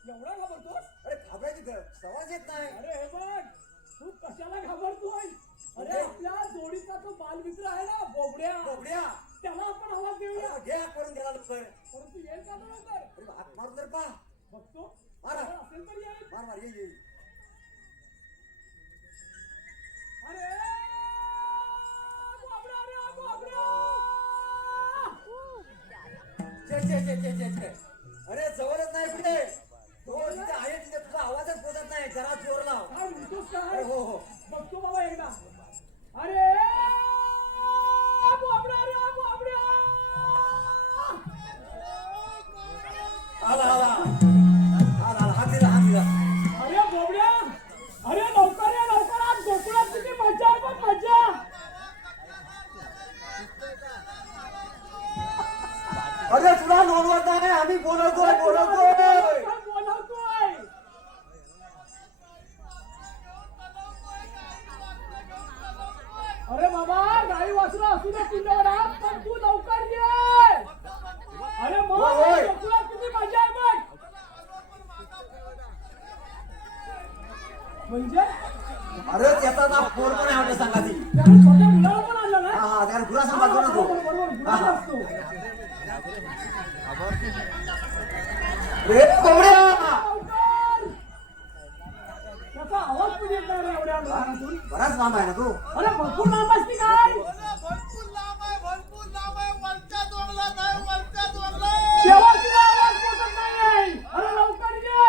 एवढा घाबरतोस? अरे घाबरायची सवाल येत नाही. अरे हे बघ तू कशाला घाबरतोय? अरे आपल्या जोडीचा तो बालमित्र आहे ना बोबड्या, बोबड्या, त्याला आपण आवाज देऊया. अरे घे हात करून द्यायला लवकर. परंतु येईल का तो लवकर? अरे हात मारून तर पहा. बघतो मारा. जर असेल तर येईल. मार मार, ये. अरे बोबड्या रे बोबड्या. छे. अरे जवळच नाही कुठे. तो जिथे आहे तिथे तुझा आवाजच पोचत नाही. जरा जोर लाव. काय म्हणतोस काय? अरे हो. बघतो बाबा एकदा. अरे बोबड्या रे बोबड्या. आला हात दिला. अरे बोबड्या, अरे लवकर या लवकर. आज गोकुळात किती मजा आहे बघ, मजा. अरे तुला नोंदवत नाही, आम्ही बोलवतोय. काय बोलावतोय? अरे बाबा गाई वासरू असू दे पिंजऱ्यात, पण तू लवकर ये. अरे मग होय. गोकुळात किती मजा आहे बघ. म्हणजे अरे त्याचा नाव पोर पण आहे वाटतं सांगा ती. त्याने छोट्या मुलाला पण आणलं ना. हा त्याला गुरा सांभाळतो ना तो. बरोबर गुलाब असतो. रे कोवड्या. लवकर. त्याचा आवाज पण येत नाही रे एवढ्या लहानातून. बराच लांब आहे ना तू. अरे भरपूर लांब असते काय. तेव्हा तुला आवाज पोचत नाही. अरे लवकर ये.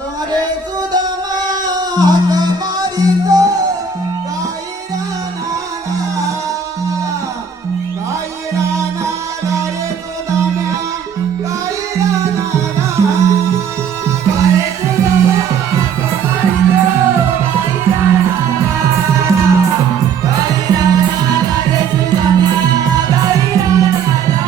अरे सुदामा हाक मारितो गाई रानाला रे सुदाम्या गाई रानाला. अरे सुदाम्या हाक मारितो गाई रानाला रे सुदाम्या गाई रानाला.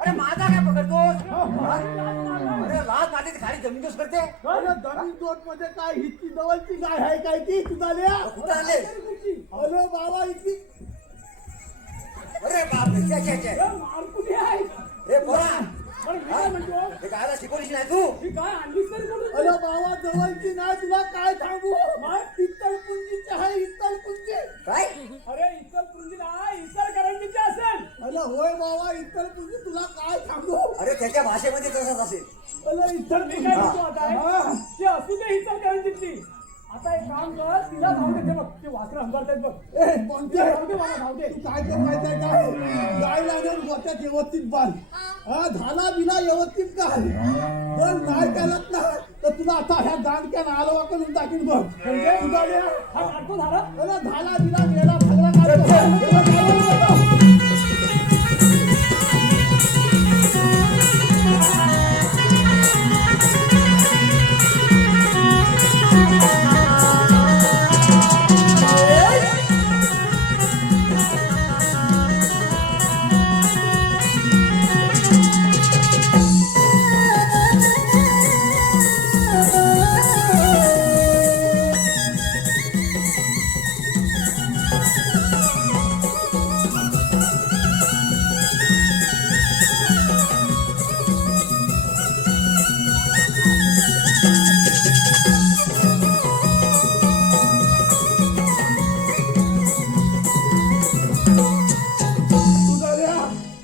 अरे माझा काय पकडतोस? अरे लाज माझी खाली जमीन दोष करते. अरे जमीन दोट मध्ये काय हिची जवळची गाय आहे काय ती तुझाल्या कुठं आले? अरे बाबा इतकी अरे बापरे छे छे छे मारकुली आहे ए पोरा पण मी काय म्हणतो हे काय शिकवलीस नाही तू ही काय आणलीस तरी कुठून? अरे बाबा जवळची नाही तुला काय सांगू इतर पुंजीची आहे इतर पुंजी काय अरे इतर पुंजीला इतर करंजीची असेल. अरे होय बाबा इतर पुंजी तुला काय सांगू अरे त्याच्या भाषेमध्ये तसंच असेल. अरे इतर मी काय म्हणतो आता की असू दे इतर करंजीतली. आता एक काम कर तिला धाव दे बघ ते वासरं अंगारतात बघ. ए कोणते धाव दे मला धाव दे. तू काय कर माहितीये काय गाय लागेल गोट्यात व्यवस्थित बांध झाला बिना व्यवस्थित काय जर नाही करत ना तर तुला आता ह्या दांडक्या नालवा करून टाकीन बघ म्हणजे तुझा वेळ हा काढतो झाला. अरे झाला बिना गेला सगळा काढतो.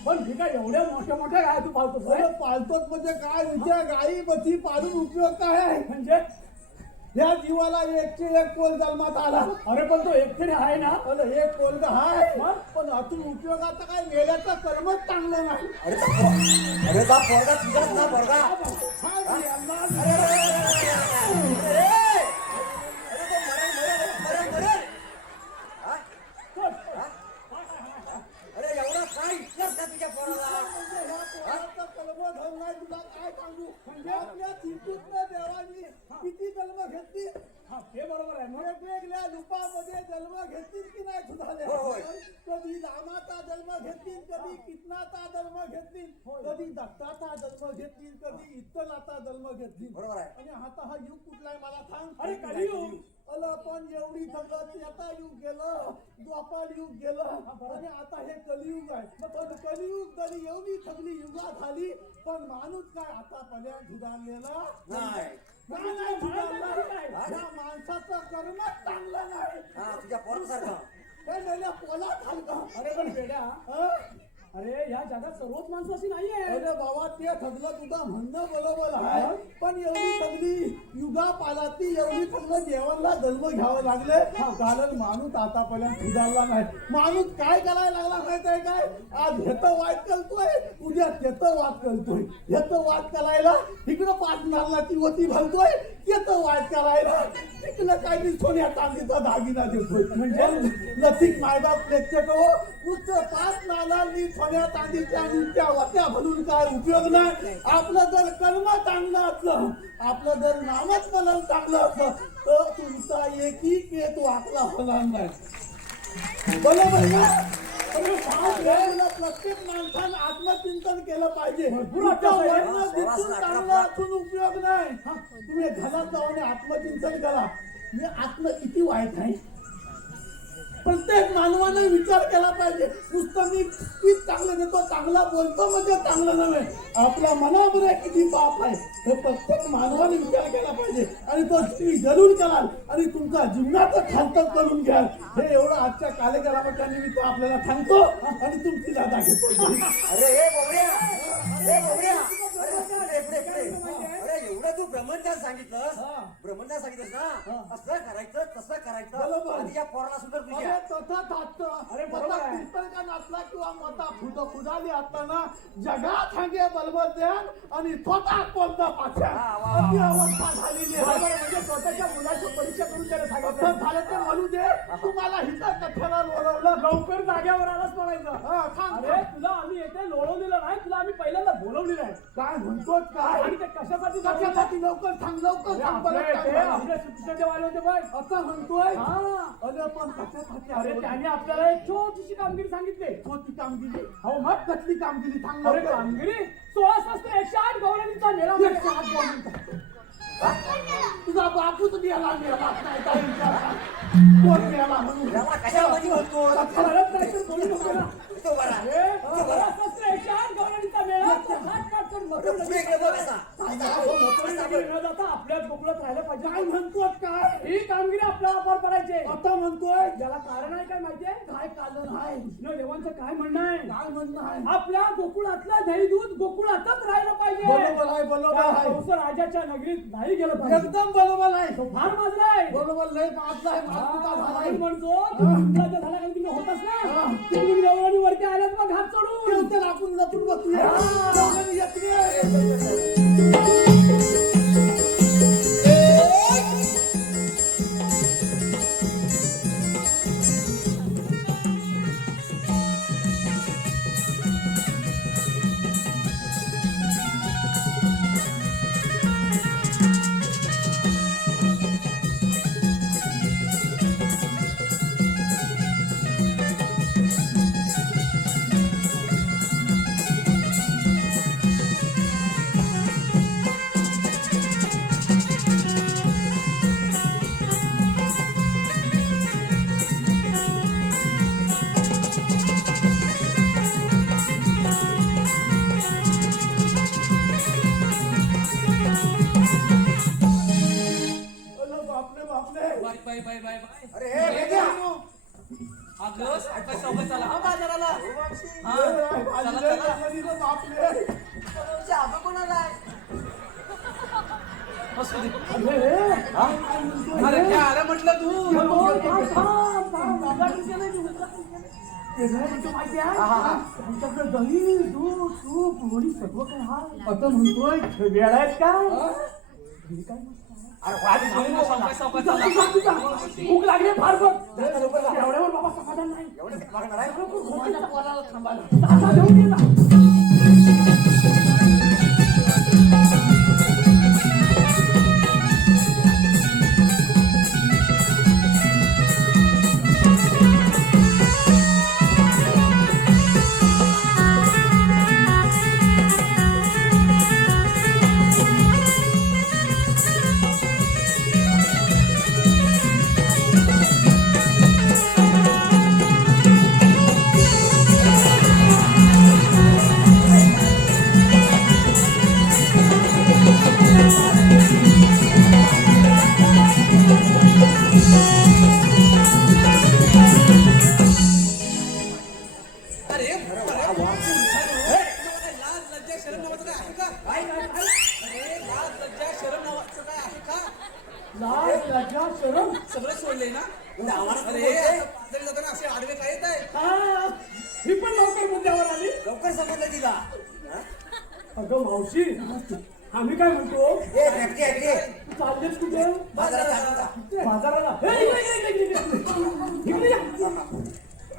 पण ठीक आहे एवढ्या मोठ्या मोठ्या गाय तू पाळतोस अरे पालतोच म्हणजे काय विचार गाई बची पाळून उपयोग काय आहे म्हणजे या जीवाला एकचे एक कोल जन्मात आला अरे पण तो एकतरी आहे ना. अरे एक कोल आहे पण अजून उपयोगाचा काय मेल्याचं कर्मच चांगलं नाही अरे बा पोरगा तुझाच ना पोरगा. काय यांना अरे एवढा काय इतकंच का तुझ्या पोराला. तुला काय सांगू म्हणजे आपल्या चिंतूतल्या देवानी किती जन्म घेतली हा ते बरोबर आहे मग वेगवेगळ्या रूपामध्ये जन्म घेतली की नाही सुधारले होय. कधी रामाचा जन्म घेतली कधी कृष्णाचा जन्म घेतली कधी दत्ताचा जन्म घेतली कधी इत्तलाचा जन्म घेतली बरोबर आहे. आणि आता हा युग कुठला आहे मला सांग. अरे कलियुग. अलं पण एवढी सगळं आता युग गेलं द्वापार युग गेलं आणि आता हे कलियुग आहे पण कलियुग जरी एवढी सगळी युगा झाली पण माणूस काय आतापर्यंत सुधारलेला नाही. नाही सुधारला. या माणसाचं कर्मच चांगलं नाही हा तुझ्या पोरासारखा. हे मेल्या पोलात हलका. अरे पण बेड्या हं? अरे या जगात सर्वच माणसं अशी नाहीये. अरे बाबा ते सगळं तुझं म्हणणं बरोबर आहे पण एवढी सगळी युगा पालाती एवढी सगळं देवाला जन्म घ्यावं लागले कारण माणूस आतापर्यंत सुधारला नाही. माणूस काय करायला लागला माहितीये काय आज ह्याचं वाईट करतोय उद्या त्याचं वाद करतोय ह्याचं वाद करायला इकडं पाच नारळाची वती घालतोय त्याचं वाईट करायला तिकडं काही सोन्या चांदीचा दागिना देतोय म्हणजे लसिक मायबाप प्रेक्षक हो नुसतं पाच नारळांनी सोन्या चांदीच्या नुसत्या वत्या भरून काय उपयोग नाही. आपलं जर कर्म चांगलं असलं आपलं जर नामच फलन चांगलं असलं तर तुमचा एकही केत वाकला होणार नाही. बरोबर ना. प्रत्येक माणसानं आत्मचिंतन केलं पाहिजे. तुमचं वर्ण दिसून चांगलं असून उपयोग नाही. तुम्ही घरात जाऊन आत्मचिंतन करा मी आत्म किती वाईट आहे. प्रत्येक मानवाने विचार केला पाहिजे नुसतं मी किती चांगलं देतो चांगला बोलतो म्हणजे चांगलं नव्हे आपल्या मनामध्ये किती पाप आहे हे प्रत्येक मानवाने विचार केला पाहिजे आणि तो तुम्ही जरूर कराल आणि तुमचा जीवनाचं खांतर करून घ्याल. हे एवढं आजच्या कार्यक्रमाच्या निमित्त आपल्याला सांगतो आणि तुमची जागा घेतो. अरे हे बोबड्या हे बोबड्या अरे पुढे पुढे पुढे. अरे एवढं तू ब्रह्मज्ञान सांगितलंस ब्रह्मज्ञान सांगितलंस ना असं करायचं तसं करायचं बरोबर. आणि या पोराला सुद्धा तुझ्या तसंच असतं. अरे बरोबर आहे. कीर्तनका नाचला किंवा मता फुदाली असताना जगात हागे बलबत द्यान आणि स्वतः कोणता पाछ्या अशी अवस्था झालेली आहे. म्हणजे स्वतःच्या मुलाची परीक्षा करून त्याला तसं सांगितलं झालं तर म्हणू दे तुम्हाला हिचं कथेला बोलवलं लवकर जाग्यावर आलाच म्हणायचं. सांग. अरे तुला आम्ही येथे लोळवलेलं नाही तुला आम्ही पहिल्यांदा बोलवलेलं आहे. काय म्हणतोच काय आणि ते कशासाठी कशासाठी लवकर सांग लवकर सांग बरं काय झालं? आपले सुट्टीचे वाले होते बघ. असं म्हणतोय हा. अरे पण कशासाठी अरे आले? त्याने आपल्याला एक छोटीशी कामगिरी सांगितली. कोणती कामगिरी हो मग कसली कामगिरी सांग अरे लवकर. कामगिरी 16 गौरवीचा मेळा म्हणजे. 108 गौरवीचा. तुझा बापूच गेला मेला नाही काही विचारा. कोण मेला म्हणून कशाला मध्ये बोलतो परत नाही तर बोलू नको ना. तो बरा. अरे त्याला कारण आहे काय माहितीये? काय कारण आहे? कृष्णदेवांचं काय म्हणणं आहे? काय म्हणणं आहे? आपल्या गोकुळातलं दही दूध गोकुळातच राहिलं पाहिजे. बरोबर आहे, बरोबर त्या आहे. कंस राजाच्या नगरीत नाही गेलं पाहिजे. एकदम बरोबर आहे. तो फार माजलाय. बरोबर लय माजला आहे, माजकुटा झाला आहे. म्हणून म्हणतो इंग्रज झाला कारण तुम्ही होताच ना तिकडून गवळणी वरती आल्यात मग हात चढून तर आपण लपून बसूया. गवळणी येते. बापरे बापरे. Bye bye bye bye bye. अरे हे भेट्या. अगं सावकाश सावकाश चला हा बाजाराला. हा चला बाजूला चला. बाजूला बापरे. आबा कोणाला आहे? असू दे. अरे काय आलं म्हटलं तू? त्यांच्याकडे दही दूध तूप लोणी सगळं काय हा आता म्हणतोय वेळ आहेत का? सावकाश सावकाश चला. भूक लागली फार बघ एवढ्यावर बाबा समाधान नाही. माझ्या पोराला थांबायला आता देऊन दे ना. अरे लाज लज्जा शरम नावाचं काय आहे का? अरे लाज लज्जा शरम नावाचं काय आहे का? लाज लज्जा शरम सगळं सोडले ना? अरे बाजारी जाताना असे आडवे काय येत आहे? हा ही पण लवकर मुद्द्यावर आली. लवकर समजलं तिला. अगं मावशी आम्ही काय म्हणतो ए भेटते ऐकते. तू चाललेस कुठे? बाजारात. बाजाराला हे, इकडे या.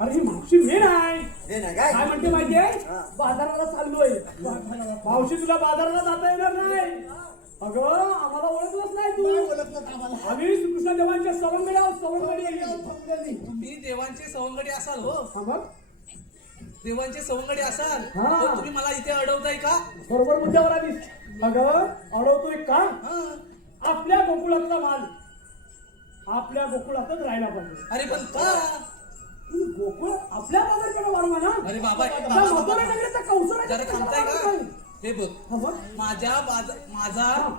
अरे ही मावशी मेन आहे. हे नाही काय? काय म्हणते माहितीये बाजाराला चाललोय. मावशी तुला बाजाराला जाता येणार नाही. अगं आम्हाला ओळखलंच नाही तू. आम्ही कृष्णदेवांच्या सवंगडी आहोत. सवंगडी तुम्ही देवांचे सवंगडी असाल हो. हा बघ देवांचे सवंगडी असाल हा. पण तुम्ही मला इथे अडवताय का? बरोबर मुद्द्यावर आलीस. अगं अडवतोय का? हा. आपल्या गोकुळातला माल आपल्या गोकुळातच राहायला पाहिजे. अरे पण का? गोकुळ आपल्या बाजारकडे वाढवा ना. अरे बाबा, आता मथुरा नगरीचा कंस जरा थांबताय का? हे बघ हा बघ. माझा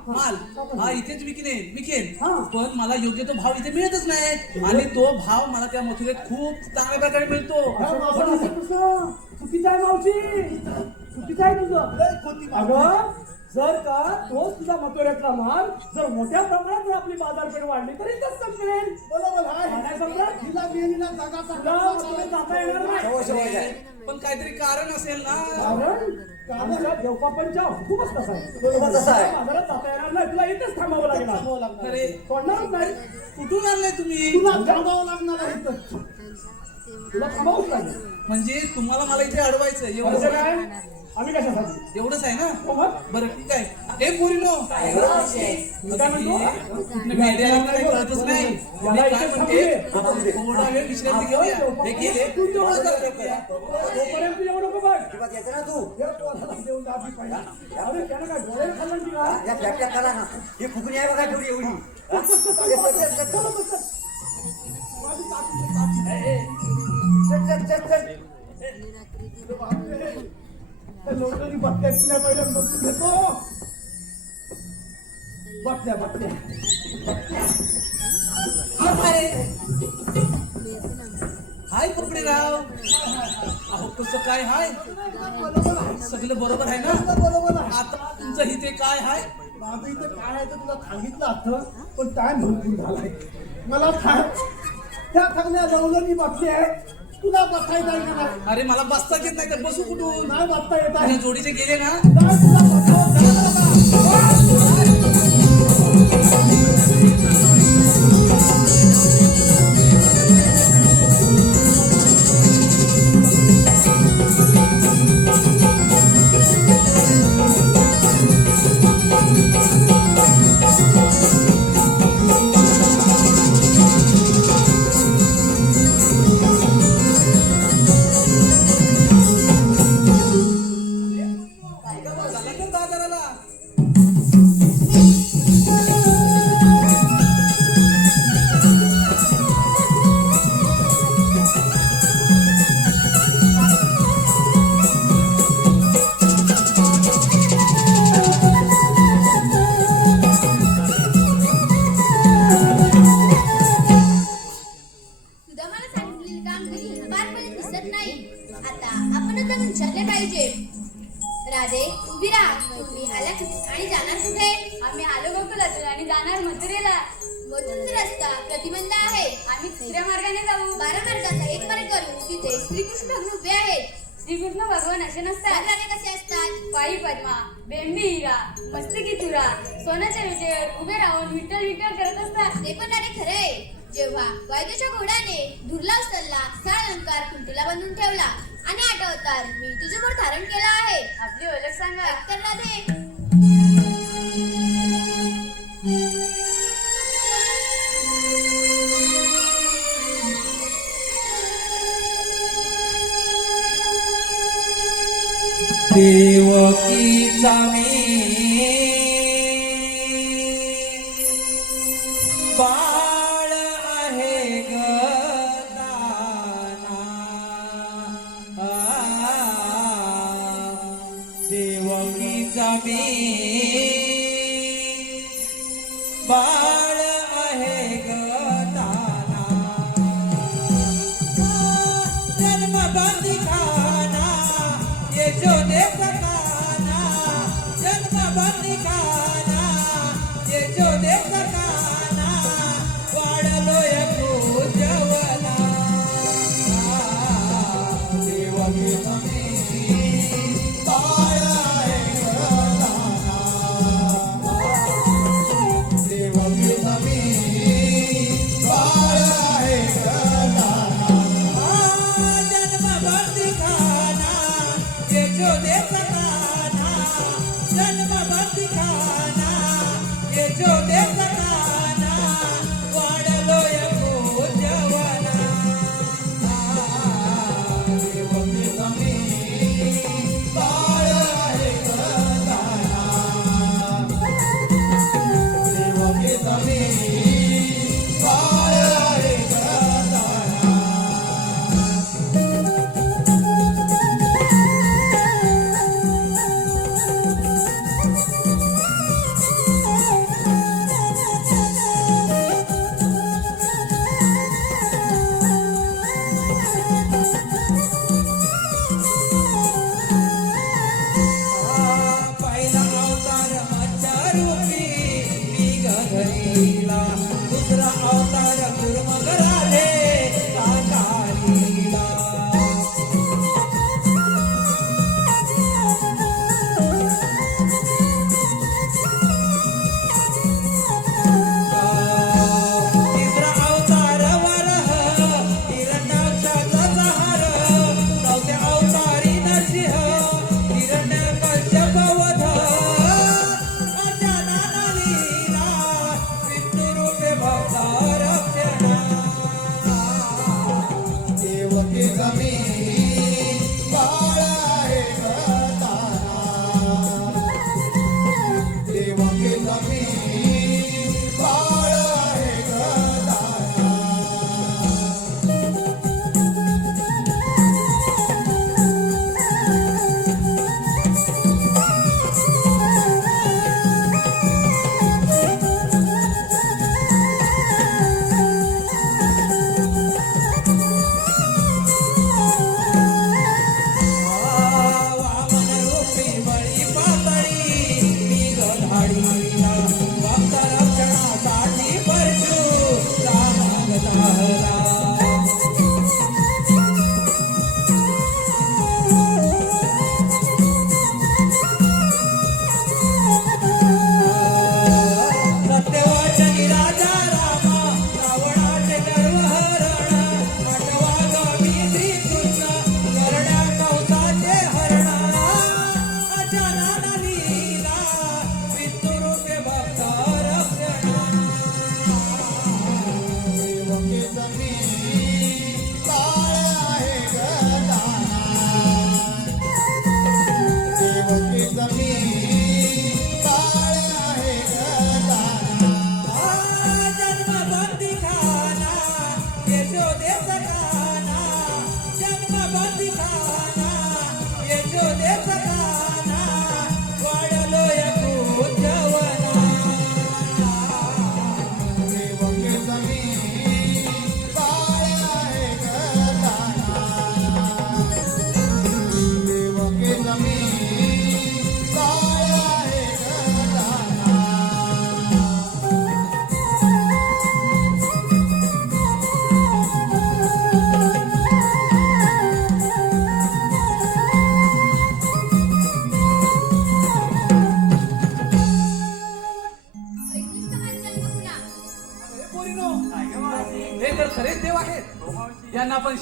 माल हा इथेच विकेन हा. पण मला योग्य तो भाव इथे मिळतच नाही आणि तो भाव मला त्या मथुरेत खूप चांगल्या प्रकारे मिळतो. असं कसं? चुकीचं आहे मावशी. चुकीचं आहे तुझं. अगं जर का तोच तुझा मथुरेतला माल जर मोठ्या प्रमाणात जर आपली बाजारपेठ वाढली तर इथंच संपेल. बरोबर आहे. काय समजा? तिला मेनीला जागा तुला मथुरेत जाता येणार नाही. पण काहीतरी कारण असेल ना. कारण आमच्या देवपापांच्या हुकूमच तसा आहे. बरोबर तसा आहे. बाजारात जाता येणार नाही. तुला इथेच थांबावं लागणार. अरे सोडणारच नाही. कुठून आणलंय तुम्ही? तुला थांबावं लागणार आहे इथं. तुला थांबावंच लागेल. म्हणजे तुम्हाला मला इथे अडवायचं म्हणजे एवढं काय आम्ही कशासाठी एवढंच आहे ना? हो मग. बरं ठीक आहे. हे पोरीनो काय म्हणतो? कुठनं मेल्याला काही कळतच नाही. याला मी काय इथेच म्हणते थोडा वेळ विश्रांती घेऊया. हे गेले तोपर्यंत येऊ नको बघ. किंवा येतं ना तू. हे पोराला देऊन टाकी पाहिजे. अरे त्यानं काय डोळे खाल्लं की काय? या फ्लॅटच्या करा ना. ही फुकणी आहे बघा थोडी एवढी. चल चल चल चल. लोकांनी बघल्या पहिल्या बसून घेतो. बघल्या. अरे हाय पोपडीराव. अहो कसं काय हाय? सगळं बरोबर आहे ना? बरोबर आहे. आता तुमचं इथे काय हाय? माझं इथं काय आहे तर तुला सांगितलं असतं, पण टाइम भरपूर झालाय. मला सांग, त्या चांगल्या लवलनी बसली आहे, तुला बसायचं आहे का नाही? अरे मला बसता येत नाही तर बसू कुठून? नाही बसता येत तुझ्या आहे. जोडीचे गेले ना? नाही तुला बसावं लागलं का? झाला तर बाजाराला. तुझा मला सांगितलेलं काम कधी पारपर्यंत दिसत नाही. आता आपणच जाऊन विचारले पाहिजे. राधे उभी राहा. तुम्ही आल्या आणि जाणार कुठे? आम्ही आलो गोकुलातून आणि जाणार मथुरेला. मथुरेचा रस्ता प्रतिबंध आहे. आम्ही दुसऱ्या मार्गाने जाऊ. 12 मार्गाचा एक मार्ग करू. तिथे श्रीकृष्ण भगवान उभे आहेत. श्रीकृष्ण भगवान असे नसतात. राधे कसे असतात? पायी पद्मा, बेंबी हिरा, मस्तकी तुरा, सोन्याच्या विजेवर उभे राहून विठ्ठल विठ्ठल करत असतात. ते पण राधे खरे आहे. जेव्हा वैद्यच्या घोड्याने धुरला उचलला, 6 अलंकार कुंटीला बांधून ठेवला आणि 8 अवतार मी तुझ्यावर धारण केला आहे. आपली ओळख सांगा. तर राधे देवकीचा मी बाळ आहे ग दाना. देवकीचा मी बाळ आहे ग दाना. जन्म बंदी खाना यशोदे सकाना. जन्म बंदी खाना यशोदे सकाना. वाढलोय पूजवना. देवकी तुम्ही बाळ आहे ग दाना. देवकी तुम्ही बाळ आहे ग दाना. जन्म बंदी खाना यशोदे सकाना. जन्म बंदी खाना यशोदे सकाना. वाढलोय पूजवना. देवकी तुम्ही बाळ आहे ग दाना. देवकी तुम्ही बाळ आहे ग दाना.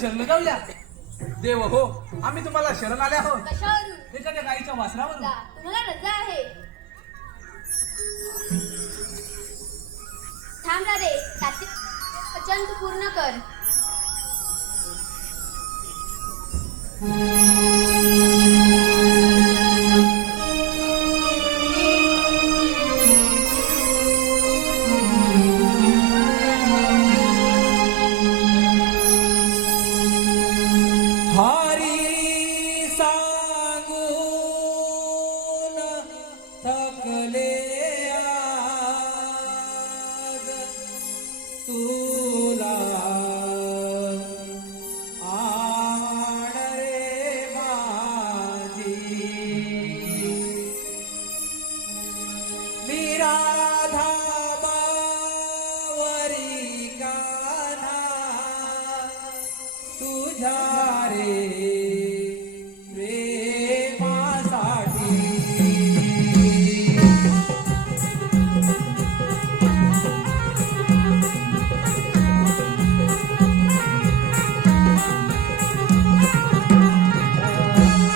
शरण जाऊया. देव हो, आम्ही तुम्हाला शरण आले आहोत. कशावरून एखाद्या गाईच्या वासरावरून. जा, तुम्हाला रजा आहे. थांब राधे, तात्या वचन तू पूर्ण कर. हरी सांगून थकले आज तुला आण रे माझी मी राधा बावरी कान्हा तुझ्या रे प्रेमासाठी.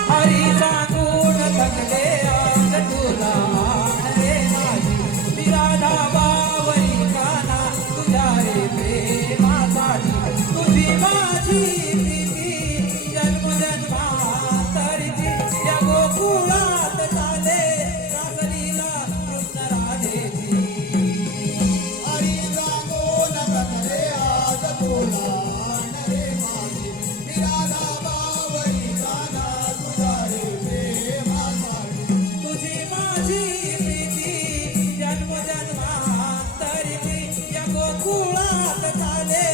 हरी सांगून थकले आज तुला आण रे माझी मी राधा बावरी कान्हा तुझ्या रे प्रेमासाठी. तुझी माझी प्रीती जन्मजन्मांतरीची या गोकुळात चाले रासलीला कृष्ण राधेची. हरी सांगून थकले आज तुला आण रे माझी मी राधा बावरी कान्हा तुझ्या रे प्रेमासाठी. तुझी माझी प्रीती जन्मजन्मांतरीची या गोकुळात चाले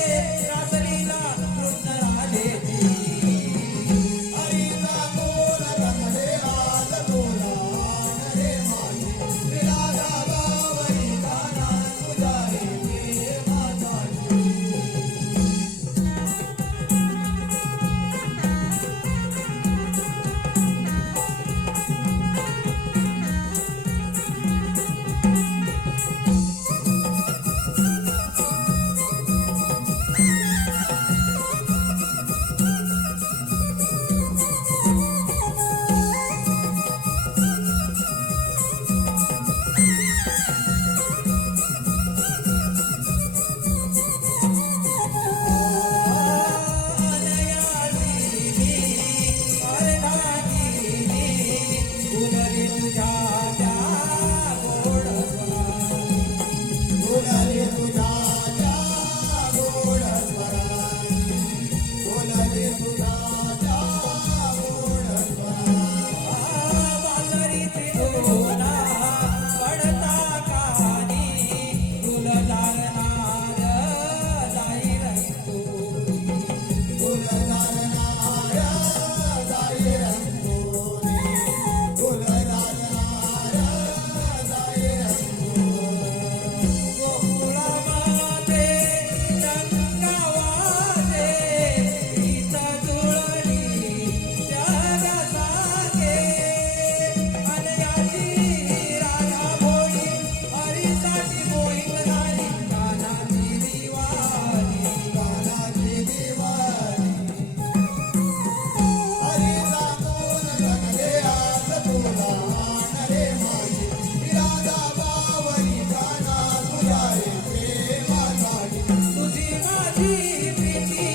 रासलीला कृष्ण राधेची. हरी सांगून थकले आज तुला आण रे माझी मी राधा बावरी कान्हा तुझ्या रे प्रेमासाठी. बोलले तुझ्या त्या गोड स्वरांनी, बोलले तुझ्या त्या गोड स्वरांनी. पडता कानी फुल लागणार जाई रंगो. फुल लागणाऱ्या जाई रंगोनी, फुल लागणाऱ्या जाई रंगोनी. गोकुळामध्ये रंगावाचे गीत जुळली जगतागे. अनयाची राधा भोळी हरीसाठी मोहित झाली कानाची दिवाली. कानाची दिवाळी. हरी सांगून थकले आज तुला आण रे माझी मी राधा बावरी कान्हा तुझ्या रे प्रेमासाठी. तुझी माझी प्रीती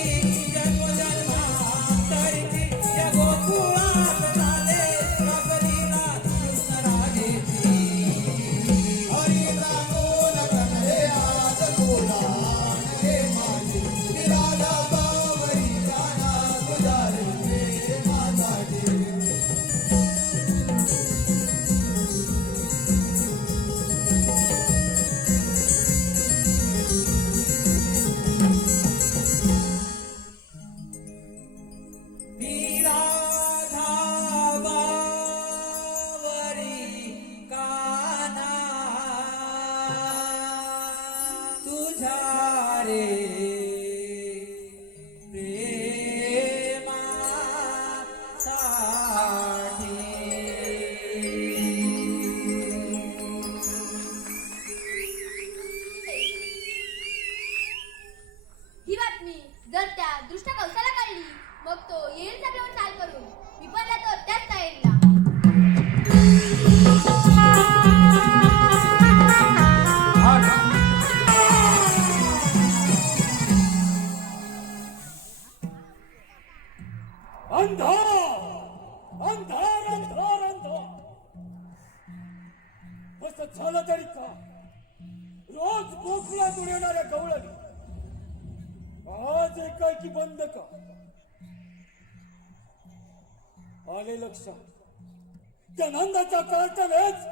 जन्मजन्मांतरीची या गोकुळात चाले रासलीला कृष्ण राधेची. हरी सांगून थकले आज तुला आण रे माझी मी राधा बावरी कान्हा तुझ्या रे प्रेमासाठी. मी राधा बावरी कान्हा तुझ्या रे ही बातमी जर त्या दुष्ट कवचाला कळली झालं तरी का रोज गोकुळातून येणाऱ्या गवळणी आज एकाएकी बंद का? आले लक्षात त्या नंदाच्या कार्टानेच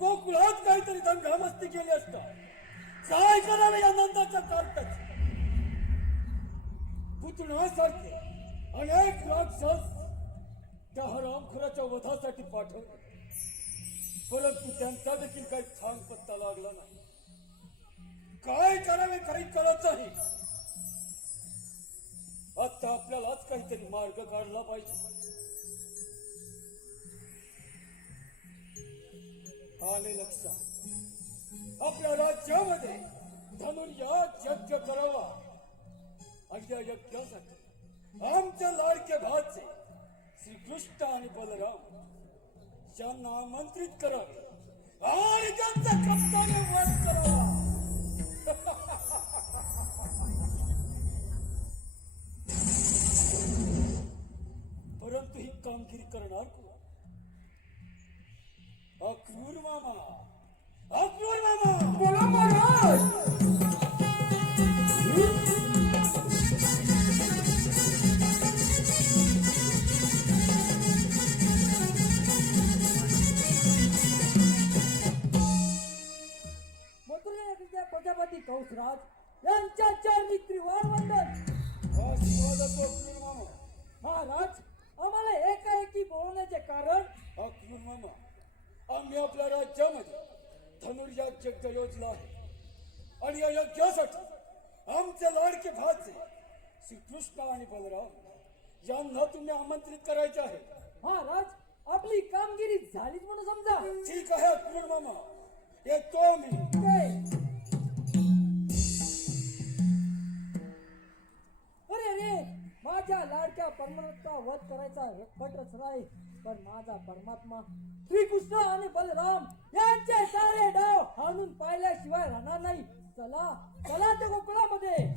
गोकुळात काहीतरी दंगामस्ती केली असता. काय करावे या नंदाच्या कार्टाची? पुतण्यासारखे अनेक राक्षस त्या हरामखोराच्या वधासाठी पाठवले, परंतु त्यांचा देखील काही छान पत्ता लागला नाही. काय करावे काही कळत नाही. आता आपल्यालाच काहीतरी मार्ग काढला पाहिजे. आले लक्षात आपल्या राज्यामध्ये धनुर्याग यज्ञ करावा आणि या यज्ञासाठी आमच्या लाडके भाचे श्रीकृष्ण आणि बलराम यांना आमंत्रित करावे आणि त्यांचा कप्ताने वध करावा. परंतु ही कामगिरी करणार कोण? अक्रूर मामा, अक्रूर मामा. बोला महाराज. मथुरेच्या प्रजापती कंसराज यांच्या चरणी त्रिवार वंदन. आशीर्वाद असो अक्रूर मामा. महाराज, आम्हाला एकाएकी बोलवण्याचे कारण? अक्रूर मामा, आम्ही आपल्या राज्यामध्ये धनुर्याग यज्ञ योजला आहे आणि या यज्ञासाठी आमचे लाडके भाचे श्रीकृष्ण आणि बलराम यांना तुम्ही आमंत्रित करायचे आहे. महाराज, आपली कामगिरी झालीच म्हणून समजा. ठीक आहे अक्रूर मामा, येतो मी. अरे अरे, माझ्या लाडक्या परमात्मा वध करायचा कट रचला आहे, पण माझा परमात्मा श्रीकृष्ण आणि बलराम यांचे सारे डाव हाणून पाहिल्याशिवाय राहणार नाही. चला चला त्या गोकुळामध्ये.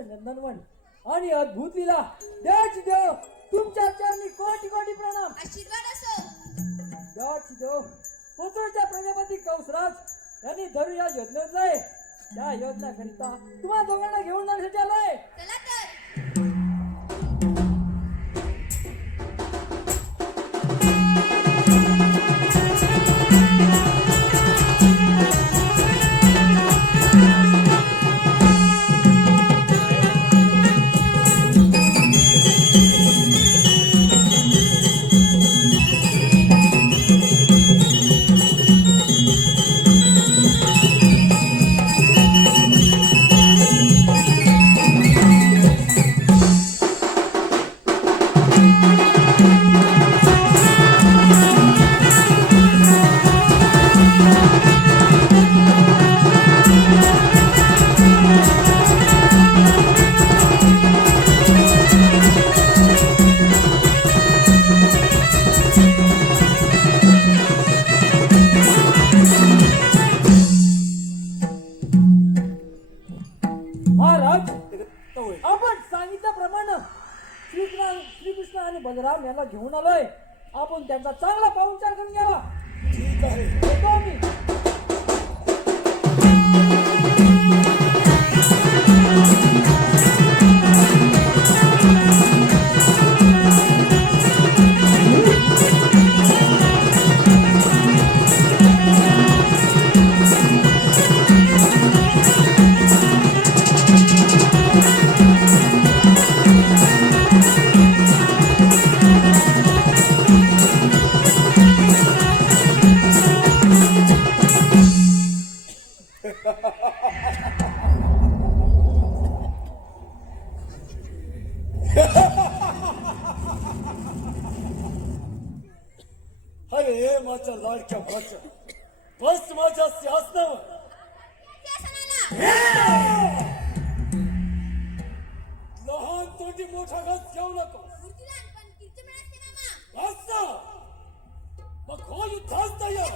नंदनवन आणि अद्भुत लीला देवाची देव तुमच्या चरणी कोटी कोटी प्रणाम. आशीर्वाद असो. देवाची देव पुत्रच्या प्रजापती कंसराज यांनी धरू या योजनेतलाय. त्या योजनाकरिता तुम्हा दोघांना घेऊन जाण्यासाठी आलोय. चला तर. महाराज, आपण सांगितल्याप्रमाणे श्रीकृष्ण आणि बलराम यांना घेऊन आलोय. आपण त्यांचा चांगला पाहुणचार करून घ्यावा. ठीक आहे. येतो मी. अरे माझ्या लाडक्या भाच्या, बस माझ्या सिंहासनावर. लहान तोंडी मोठा घास घेऊ नको. वाचना. मग खोल युद्धास तयार.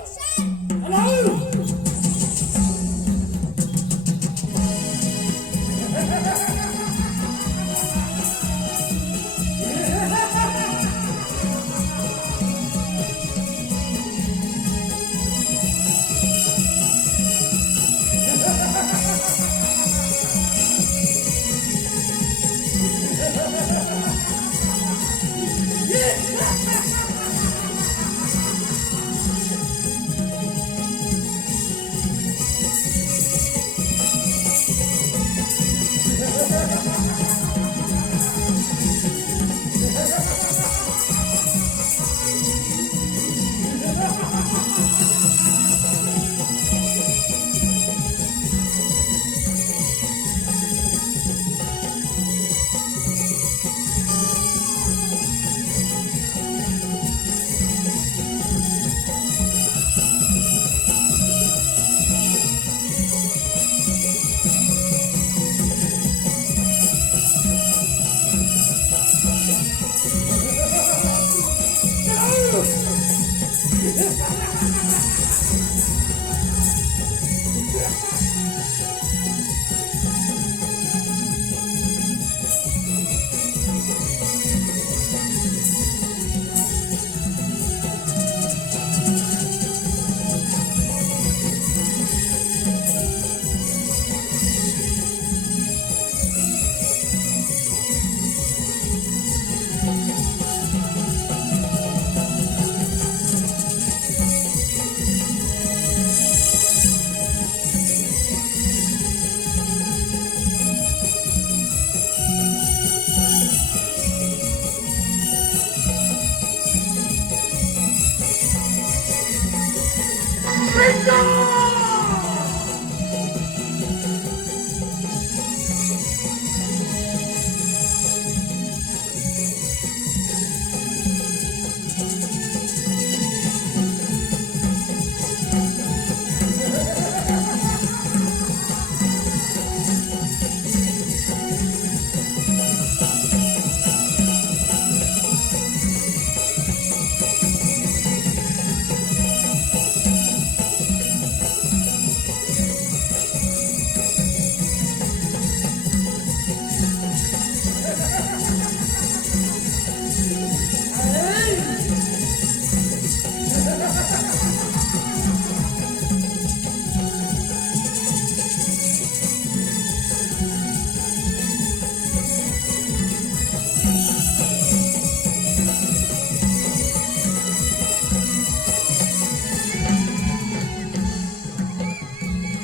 Bingo!